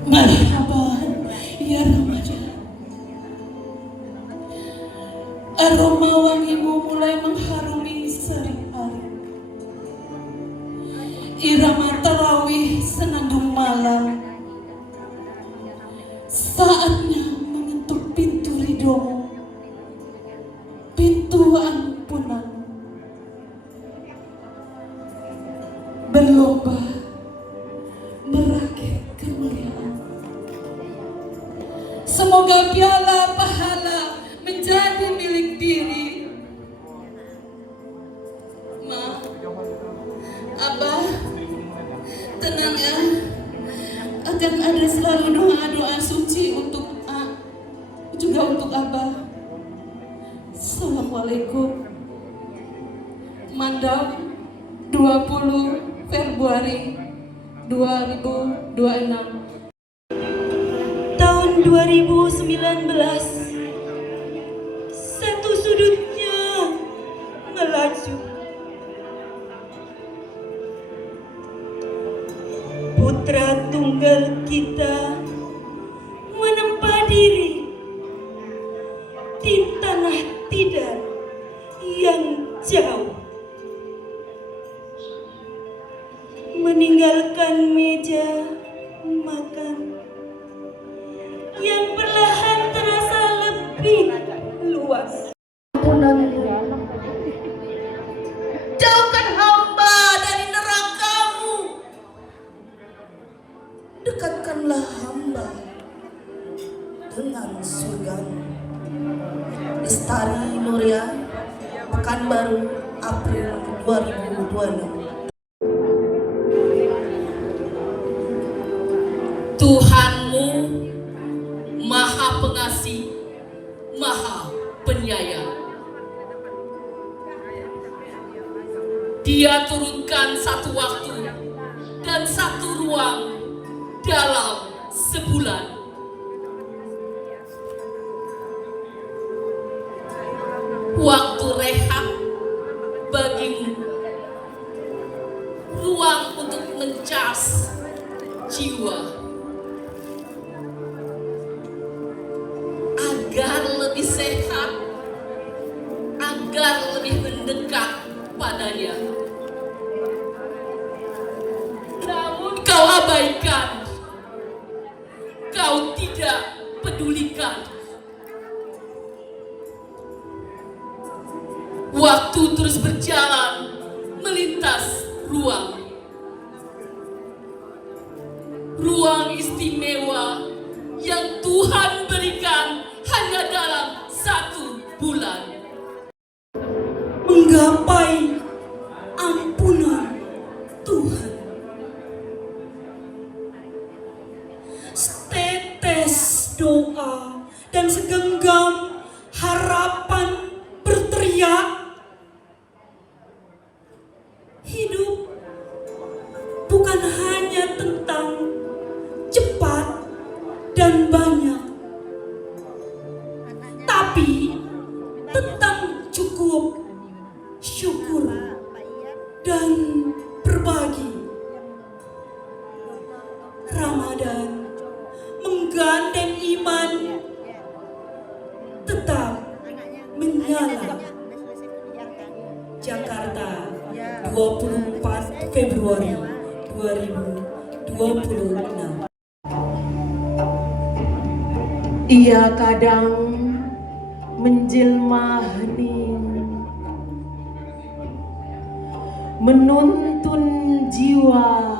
Marhaban ya Ramadan. Aroma wangimu mulai mengharumi sehari-hari. Irama tarawih senandung malam. Saatnya mengetuk pintu ridhomu, pintu ampunan. Berlomba merakit kemuliaan. Semoga piala pahala menjadi milik diri. Ma, Abah, tenang ya. Akan ada selalu doa-doa suci untuk juga untuk Abah. Assalamualaikum. Mandau 20 Februari 2026. Tahun 2019, satu sudutnya melaju. Putra tunggal kita menempa diri di tanah tidar yang jauh. meninggalkan meja makan yang perlahan terasa lebih luas. Jauhkan hamba dari neraka-Mu. Dekatkanlah hamba dengan surga-Mu. Lestari Nuria, Pekanbaru, April 2026. Tuhanmu Maha Pengasih, Maha Penyayang. Dia turunkan satu waktu dan satu ruang dalam sebulan. Waktu rehat bagimu, ruang untuk mencas jiwa agar lebih sehat, agar lebih mendekat padanya. Namun kau abaikan, kau tidak pedulikan. Waktu terus berjalan melintas ruang. Ruang istimewa yang Tuhan berikan hanya dalam 1 bulan. Menggapai ampunan Tuhan. Setetes doa dan segenggam harapan berteriak. Hidup bukan hanya tentang cepat dan banyak, tapi tentang cukup, syukur, dan berbagi. Ramadan menggandeng iman tetap menyala. Jakarta, 24 Februari 2026. Ia kadang menjelma hening, menuntun jiwa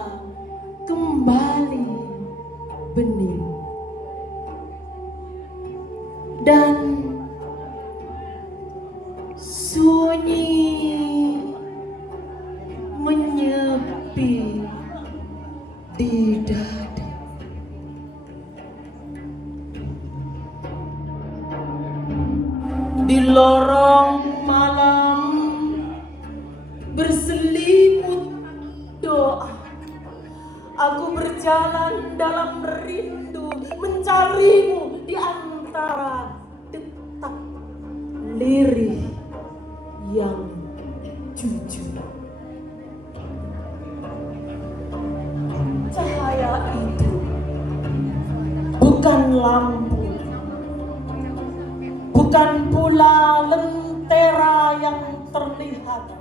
kembali bening, dan sunyi menyepi di dada. Di lorong malam berselimut doa, aku berjalan dalam rindu mencarimu di antara detak lirih yang jujur. Cahaya itu bukan lampu, bukan pula lentera yang terlihat,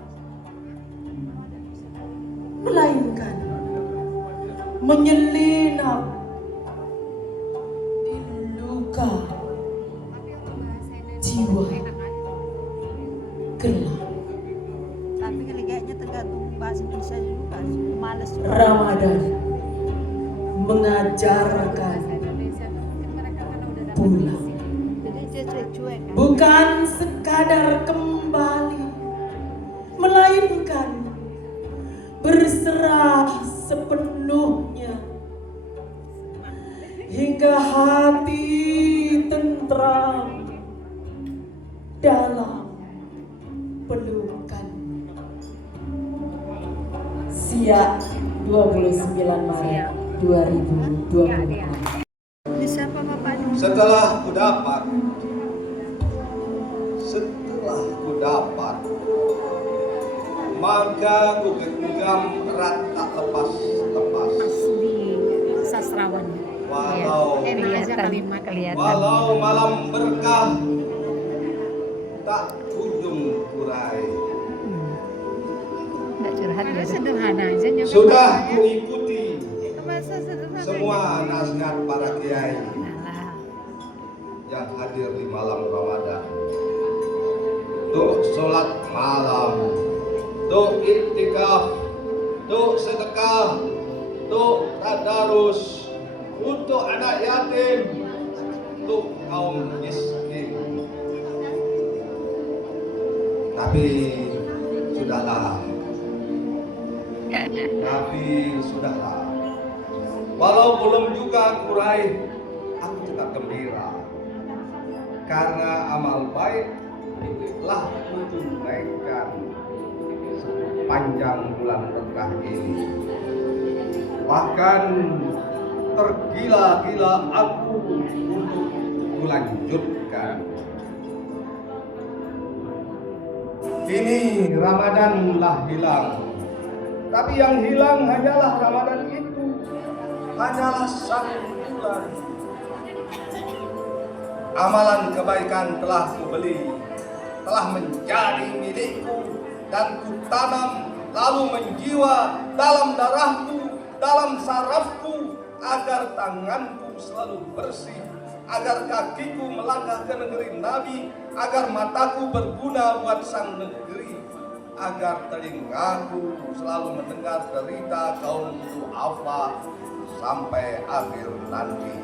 melainkan menyelinap di luka jiwa gelap. Tapi kayaknya tergantung bahasa Indonesia juga, males. Ramadan mengajarkan pulang, bukan sekadar kembali, melainkan berserah sepenuhnya hingga hati tentram dalam pelukan. Siak 29 Maret 2024. Setelah ku dapat, maka ku genggam erat tak lepas. Di sastrawan. Walau malam berkah tak kunjung kurai. Nggak curhat, sederhana aja. Sudah kuikuti semua nasihat para kiai yang hadir di malam Ramadan. Untuk sholat malam, untuk iktikaf, untuk sedekah, untuk tadarus, untuk anak yatim, untuk kaum miskin. Tapi sudahlah. Walau belum juga kurai, aku tetap gembira. Karena amal baik telah kutunaikan sepanjang bulan berkah ini. Bahkan tergila-gila aku untuk melanjutkan. Kini Ramadan lah hilang. Tapi yang hilang hanyalah Ramadan itu, hanyalah satu bulan. Amalan kebaikan telah kubeli, telah menjadi milikku, dan kutanam lalu menjiwa dalam darahku, dalam sarafku, agar tanganku selalu bersih, agar kakiku melangkah ke negeri Nabi, agar mataku berguna buat sang negeri, agar telingaku selalu mendengar cerita kaum du'afa sampai akhir nanti.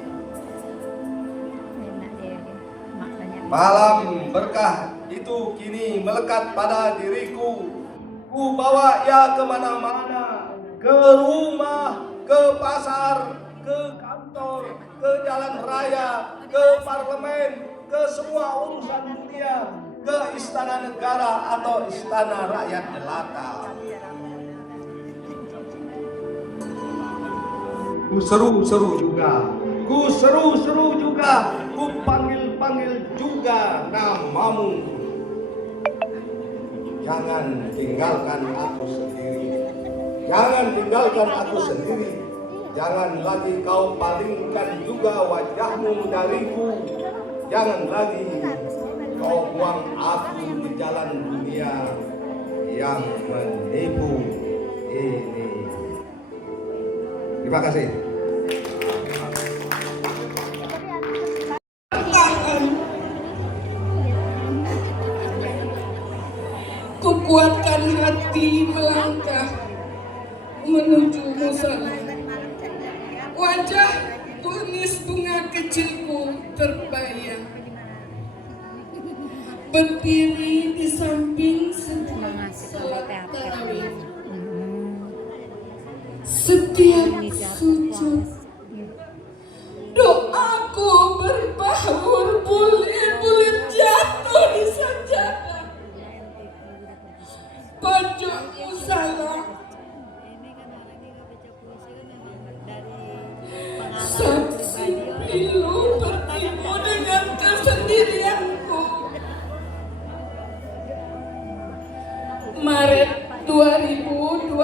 Malam berkah itu kini melekat pada diriku. Ku bawa ia kemana-mana, ke rumah, ke pasar, ke kantor, ke jalan raya, ke parlemen, ke semua urusan dunia, ke istana negara atau istana rakyat jelata. Ku seru-seru juga, ku seru-seru juga, ku panggil-panggil juga namamu. Jangan tinggalkan aku sendiri, jangan tinggalkan aku sendiri. Jangan lagi kau palingkan juga wajahmu dariku. Jangan lagi kau buang aku di jalan dunia yang menipu ini. Terima kasih. Kukuatkan hati melangkah menuju musala. Wajah tulis bunga kecilku terbayang, berdiri di samping salat tarawih. Setiap sujud doaku berbaur, bulir-bulir jatuh di sajadah. Pojok musala saksi pilu bertemu dengan kesendirianku. Maret 2026,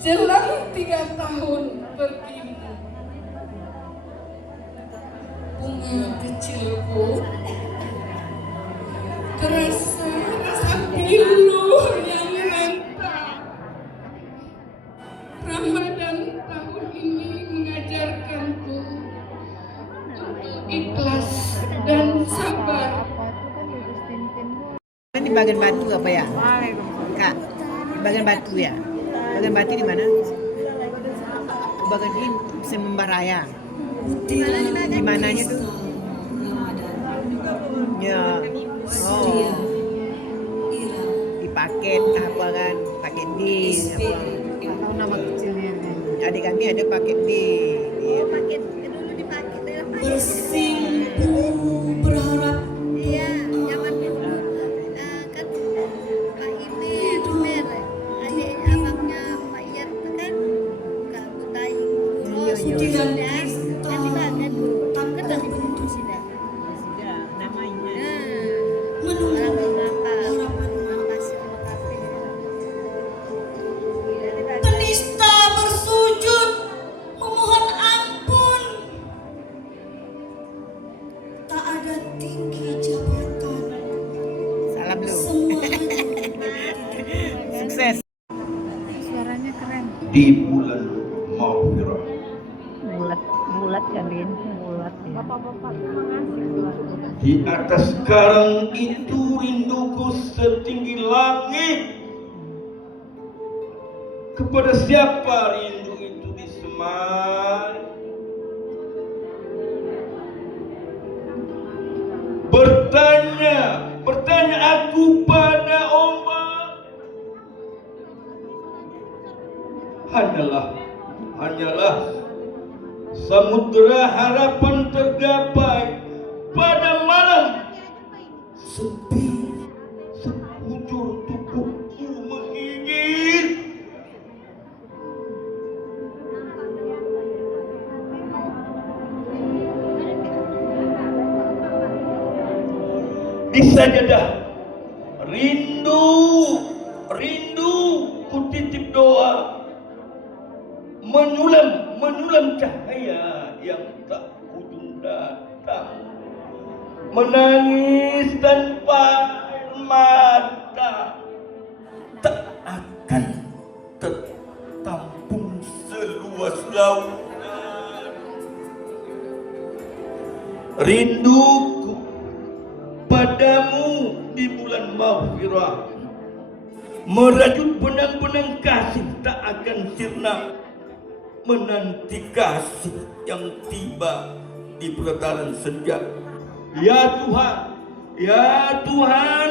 jelang 3 tahun berdiri, bunga kecilku terasa rasa pilu yang menantang. Ramadan tahun ini mengajarkanku untuk ikhlas dan sabar. Di bagian batu apa ya? Kak, di bagian batu ya? Bagian batu di mana? Bagian ini Sembah Raya. Di mananya tuh? Ya. Oh. Di paket apa kan? Paket D apa? Tahu nama kecilnya. Adik kami ada paket D. Iya. Paket dulu di paket Bersimpu berharap. Iya, zaman dulu kan Pak Imer, adik abangnya Pak Iyat itu kan Kak Butai. Oh, Tidak kan di bagian dulu. Kan dari bentuk sini. Namanya. Menunggu harapan penista bersujud memohon ampun. Tak ada tinggi jabatan. Salam lu. Semuanya Sukses. di bulan Maghfirah. Bulat kan Rin, bulat ya. Bapak-bapak mengasih Di atas karang itu rinduku setinggi langit. Kepada siapa rindu itu disemai? Bertanya aku pada ombak. Hanyalah samudera harapan tergapai pada malam sepi, sekujur tubuhku menggigil. Di sajadah rindu ku titip doa, menyulam cahaya yang tak kunjung datang, menangis tanpa air mata, tak akan tertampung seluas lautan. Rinduku padamu di bulan Maghfirah, merajut benang-benang kasih tak akan sirna, menanti kasih yang tiba di pelataran senja. Ya Tuhan,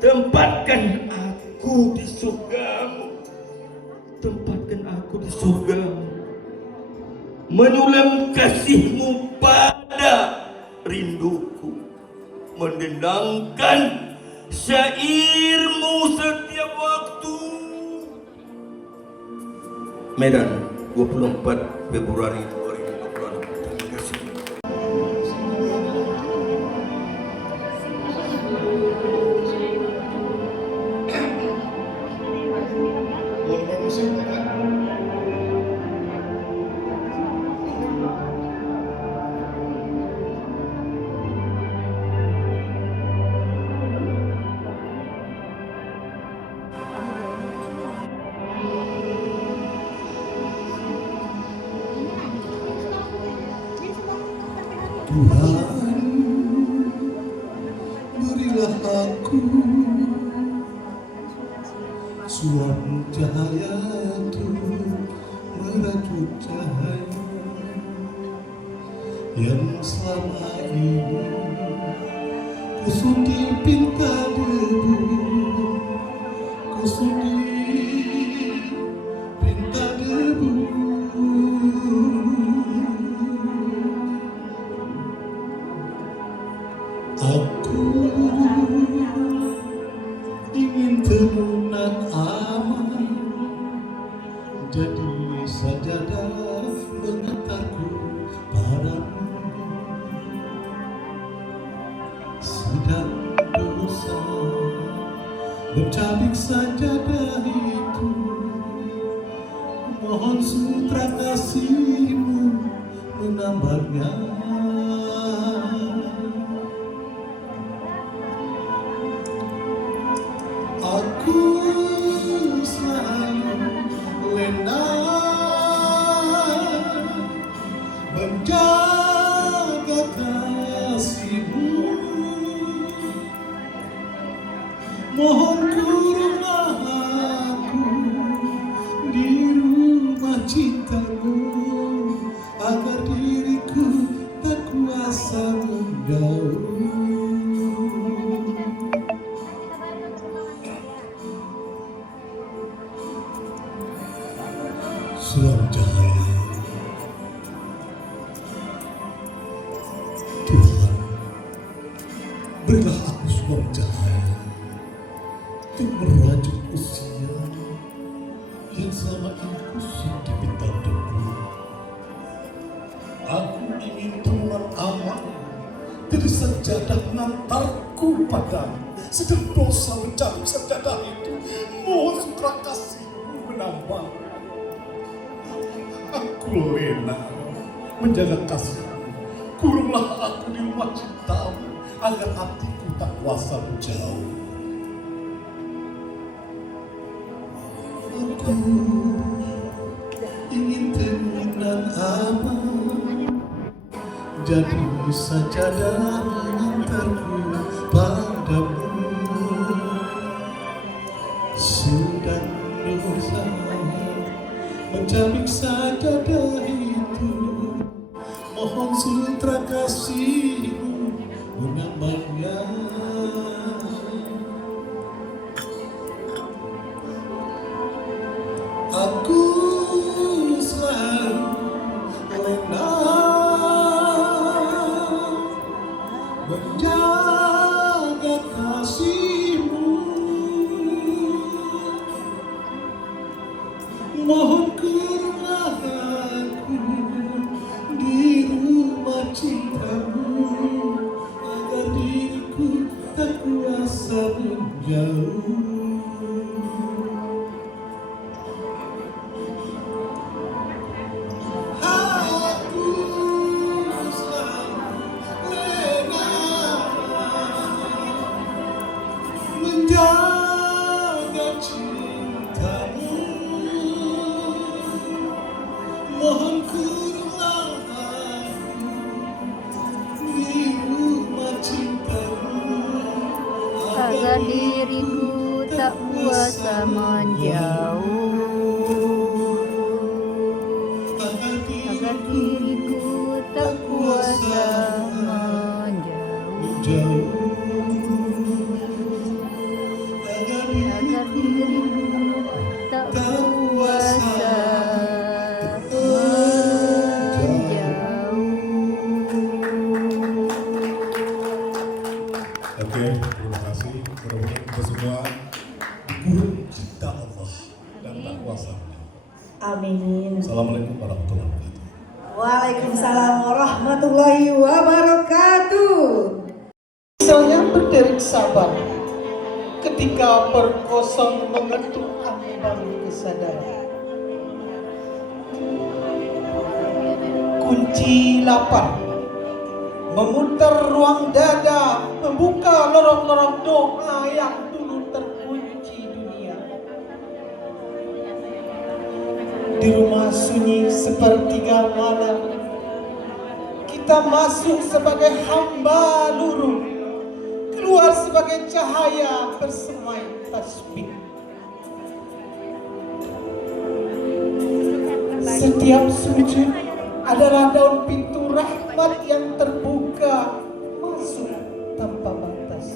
tempatkan aku di surgamu, menyulam kasihmu pada rinduku, mendendangkan syairmu setiap waktu. Medan, 24 Februari 2020. Terima kasih. Tuhan, berilah aku suam cahaya untuk merajut cahaya yang selama ini kusudi pinta debu, kusudi pinta debu. Aku ingin tenunan aman, jadi sajadah mengantarku padamu. Sedang dosa mencabik sajadah itu, mohon sutra kasihmu menambahnya. Aku selalu lena menjaga kasihmu, mohon kurunglah aku di rumah cintamu, agar diriku tak kuasa menjauh. Suam cahaya, Tuhan, berilah aku suam cahaya untuk merajut usia yang selama ini kusut di pinta debu. Aku ingin temuan aman dari sajadah mengantarku padamu. Sedang dosa mencabik sajadah itu, mohon sutra kasihmu menambah. Aku lena menjaga kasihmu, kurunglah aku di rumah cintamu, agar hatiku tak kuasa menjauh. Aku menjadi sajadah pengantarku padamu. Sudah dosa mencabik sajadah itu, mohon sutra kasihmu menambahnya. Aku selalu lena menjaga kasihmu, mohon kurniakan aku di rumah cintamu, agar diriku tak kuasa menjauh. Menjaga cintamu, mohon kurniakan di rumah cintamu, agar diriku tak kuasa menjauh, agar diriku tak kuasa menjauh, agar diriku tak kuasa Oke, terima kasih. Mudah-mudahan kita semua dikurung cinta Allah dan tak kuasanya. Amin. Assalamualaikum warahmatullahi wabarakatuh. Waalaikumsalam warahmatullahi wabarakatuh. Saya berderik sabar ketika perkosong mengetuk ambang kesadaran. Kunci lapar memutar ruang dada, membuka lorong-lorong doa yang dulu terkunci dunia. Di rumah sunyi sepertiga malam, kita masuk sebagai hamba luruh, keluar sebagai cahaya bersemai tasbih. Setiap sujud adalah daun pintu rahmat yang terbuka masuk tanpa batas.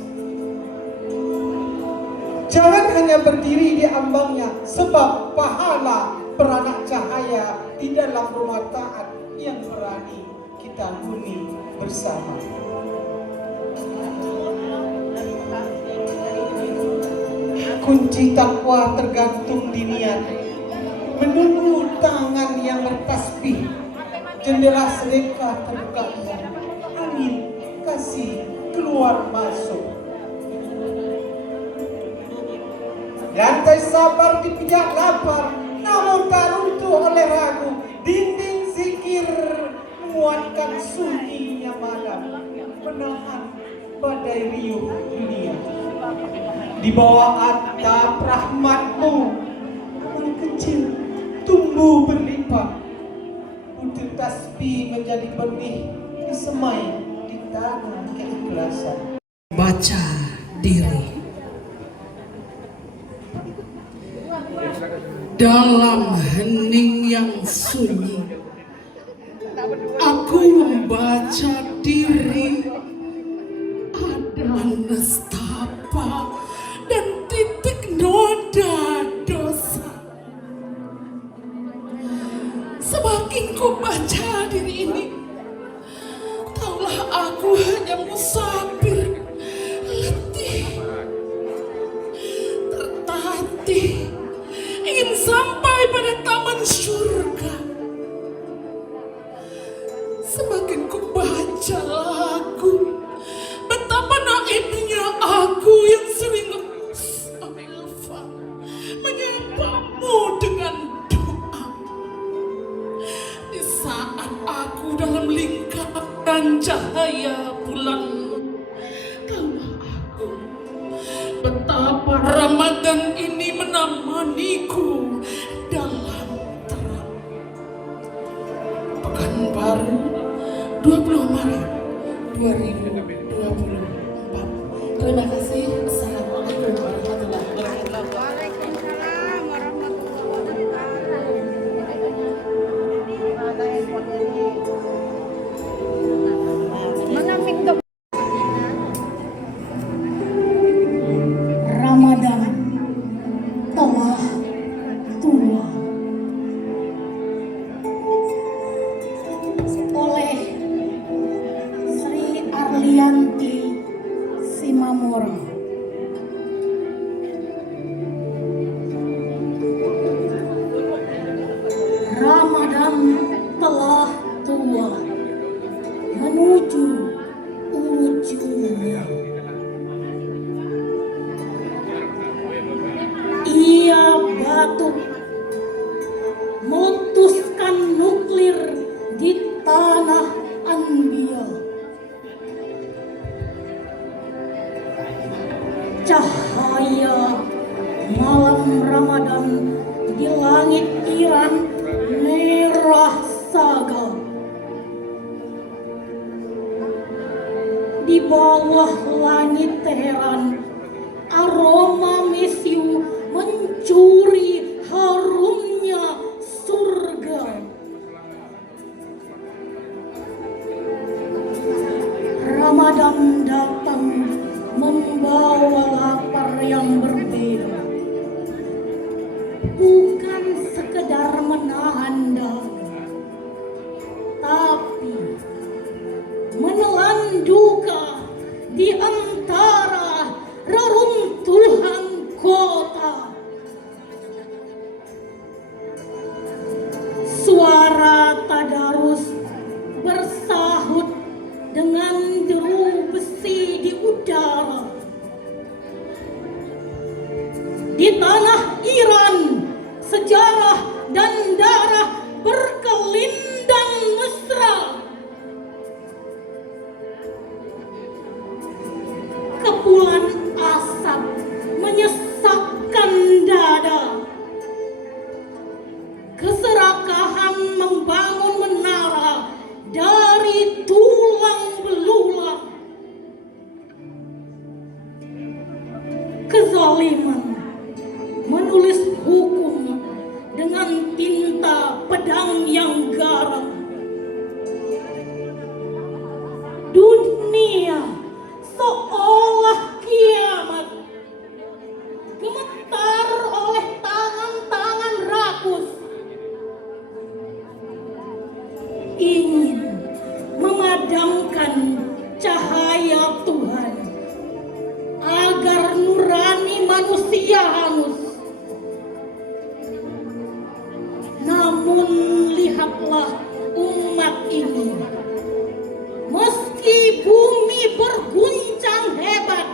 Jangan hanya berdiri di ambangnya, sebab pahala beranak cahaya di dalam rumah taat yang berani kita huni bersama. Kunci takwa tergantung di niat, menunggu tangan yang bertasbih, jendela sedekah terbuka, angin kasih keluar masuk. Lantai sabar dipijak lapar, namun tak runtuh oleh ragu. Dinding zikir menguatkan sunyinya malam, menahan badai riuh dunia. Di bawah atap rahmatmu, pohon kecil tumbuh berlimpah. Butir tasbih menjadi benih disemai di tanah keikhlasan. Baca diri. Dalam hening yang sunyi, aku membaca diri. Ada nestapa dan titik noda dosa. Semakin ku baca diri ini, taulah aku hanya musafir, letih, tertatih, ingin sampai pada taman surga. Semakin ku baca lagu, betapa naifnya aku yang sering lepas Amelva menyapamu dengan doa. Di saat aku dalam lingkaran cahaya bulan, taulah aku betapa Ramadan ini menemaniku dalam terang. Pekanbaru 20 Maret 2024. Terima kasih. Assalamualaikum warahmatullahi wabarakatuh. Waalaikumsalam warahmatullahi wabarakatuh. Mengamik ke Ramadan telah tua. Oleh Sri Arlianti Simamora. Ramadan telah tua menuju ujungnya. Ia batuk, memutuskan nuklir di tanah Anbia. Cahaya malam Ramadan di langit Iran merah saga. Di bawah langit Teheran, aroma mesiu mencuri harumnya surga. Ramadan datang membawa lapar yang berbeda. Bukan sekedar menahan dahaga, tapi menelan duka di antara reruntuhan kota. Suara tadarus bersahut dengan deru besi di udara. Di tanah Iran, sejarah dan darah berkelindang mesra. Kepulan asap menyesakkan dada. Keserakahan membangun menara dari tulang belulang. Kezaliman menulis hukum dengan tinta pedang yang garam. Dunia seolah kiamat, gemetar oleh tangan-tangan rakus, ingin memadamkan cahaya Tuhan agar nurani manusia hangus. Namun lihatlah umat ini, meski bumi berguncang hebat,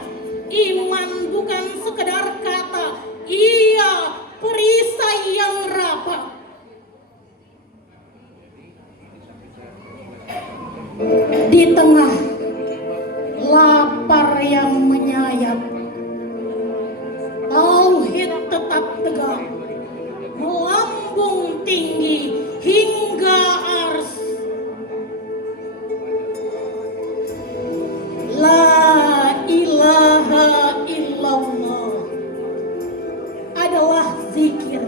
iman bukan sekedar kata, ia perisai yang rapat. Di tengah lapar yang menyayat, tauhid tetap tegak, melambung tinggi hingga ars. La ilaha illallah adalah zikir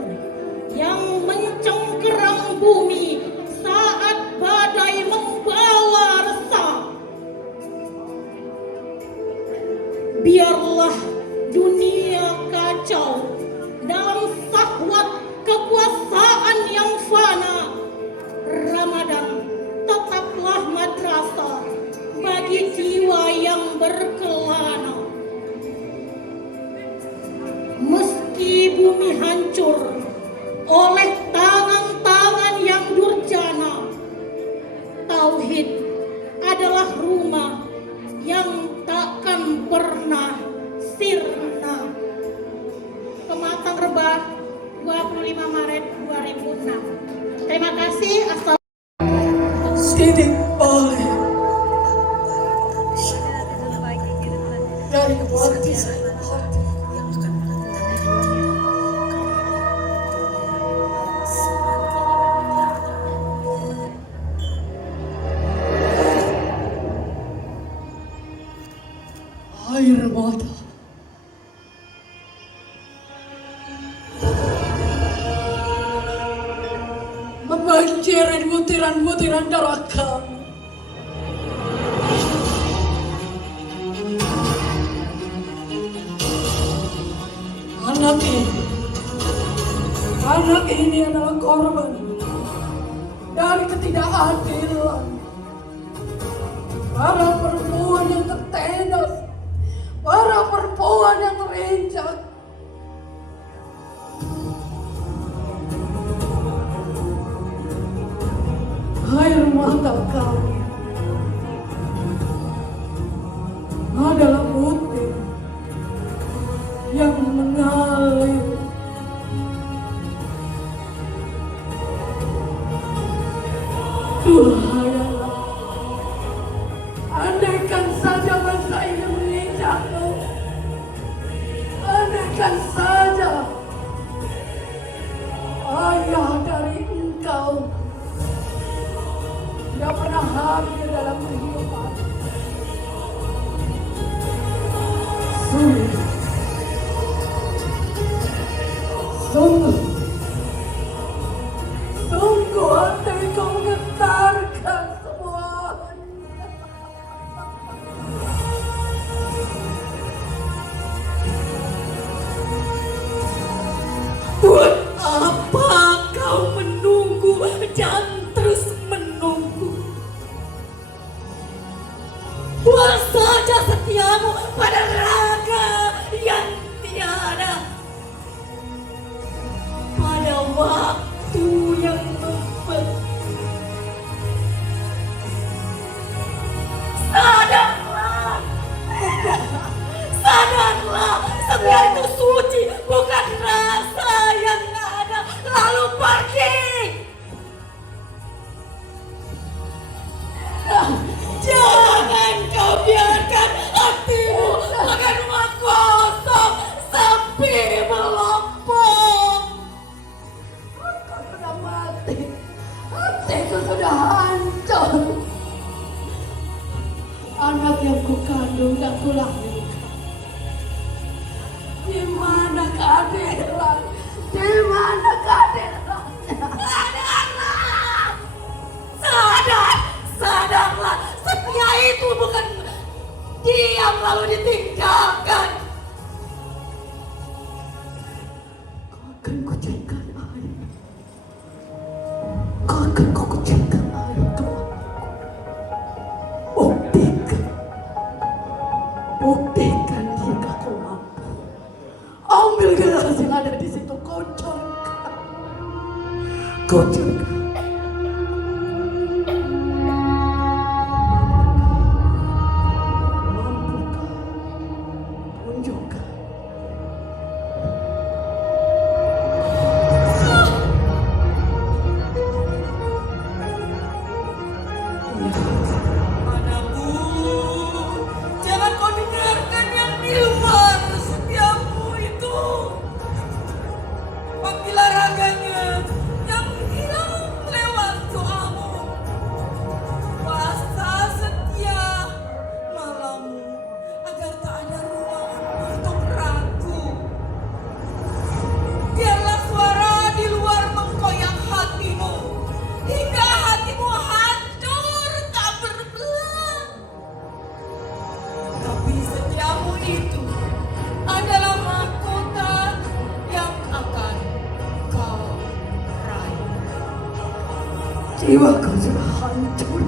yang mencengkeram bumi saat badai membawa resah. Biarlah dunia kacau dalam sahwat kekuasaan yang fana, Ramadan tetaplah madrasah bagi jiwa yang berkelana. Meski bumi hancur oleh tangan-tangan yang durjana, tauhid adalah rumah yang takkan pernah sirna. Pematang Rebah, 25 Maret 2006. Terima kasih. Sidik oleh dari keluarga saya yang akan mata. Membanjirin butiran-butiran darah kamu. Anak ini adalah korban dari ketidakadilan. Para perempuan yang tertindas, para perempuan yang terinjak. Air mata kami adalah butir yang mengalir. Tuhan Allah, andaikan saja bangsa ini menginjakmu, andaikan saja ayah dari engkau tidak pernah hadir dalam kehidupan. Sungguh hati kau menggetarkan semuanya. Buat apa kau menunggu dan terus menunggu? Buat saja setiamu pada raga yang tiada, pada waktu yang tepat. Sadarlah, setia itu suci, bukan rasa yang ada lalu pergi. Jangan kau biarkan hatimu makan rumah kosong sampai melompong. Aku sudah mati, hatiku sudah hancur. Anak yang kukandung dan kulahirkan, di mana keadilan? Di mana keadilannya? Sadarlah, setia itu bukan diam lalu ditinggalkan. Kau akan kucurkan air. Kau akan kucurkan air kepadaku. Buktikan jika kau mampu. Ambil gelas yang ada di situ, kucurkan. Jiwaku sudah hancur.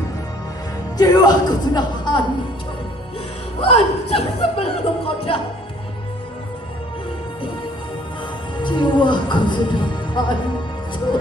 Jiwaku sudah hancur. Hancur sebelum kau datang. Jiwaku sudah hancur.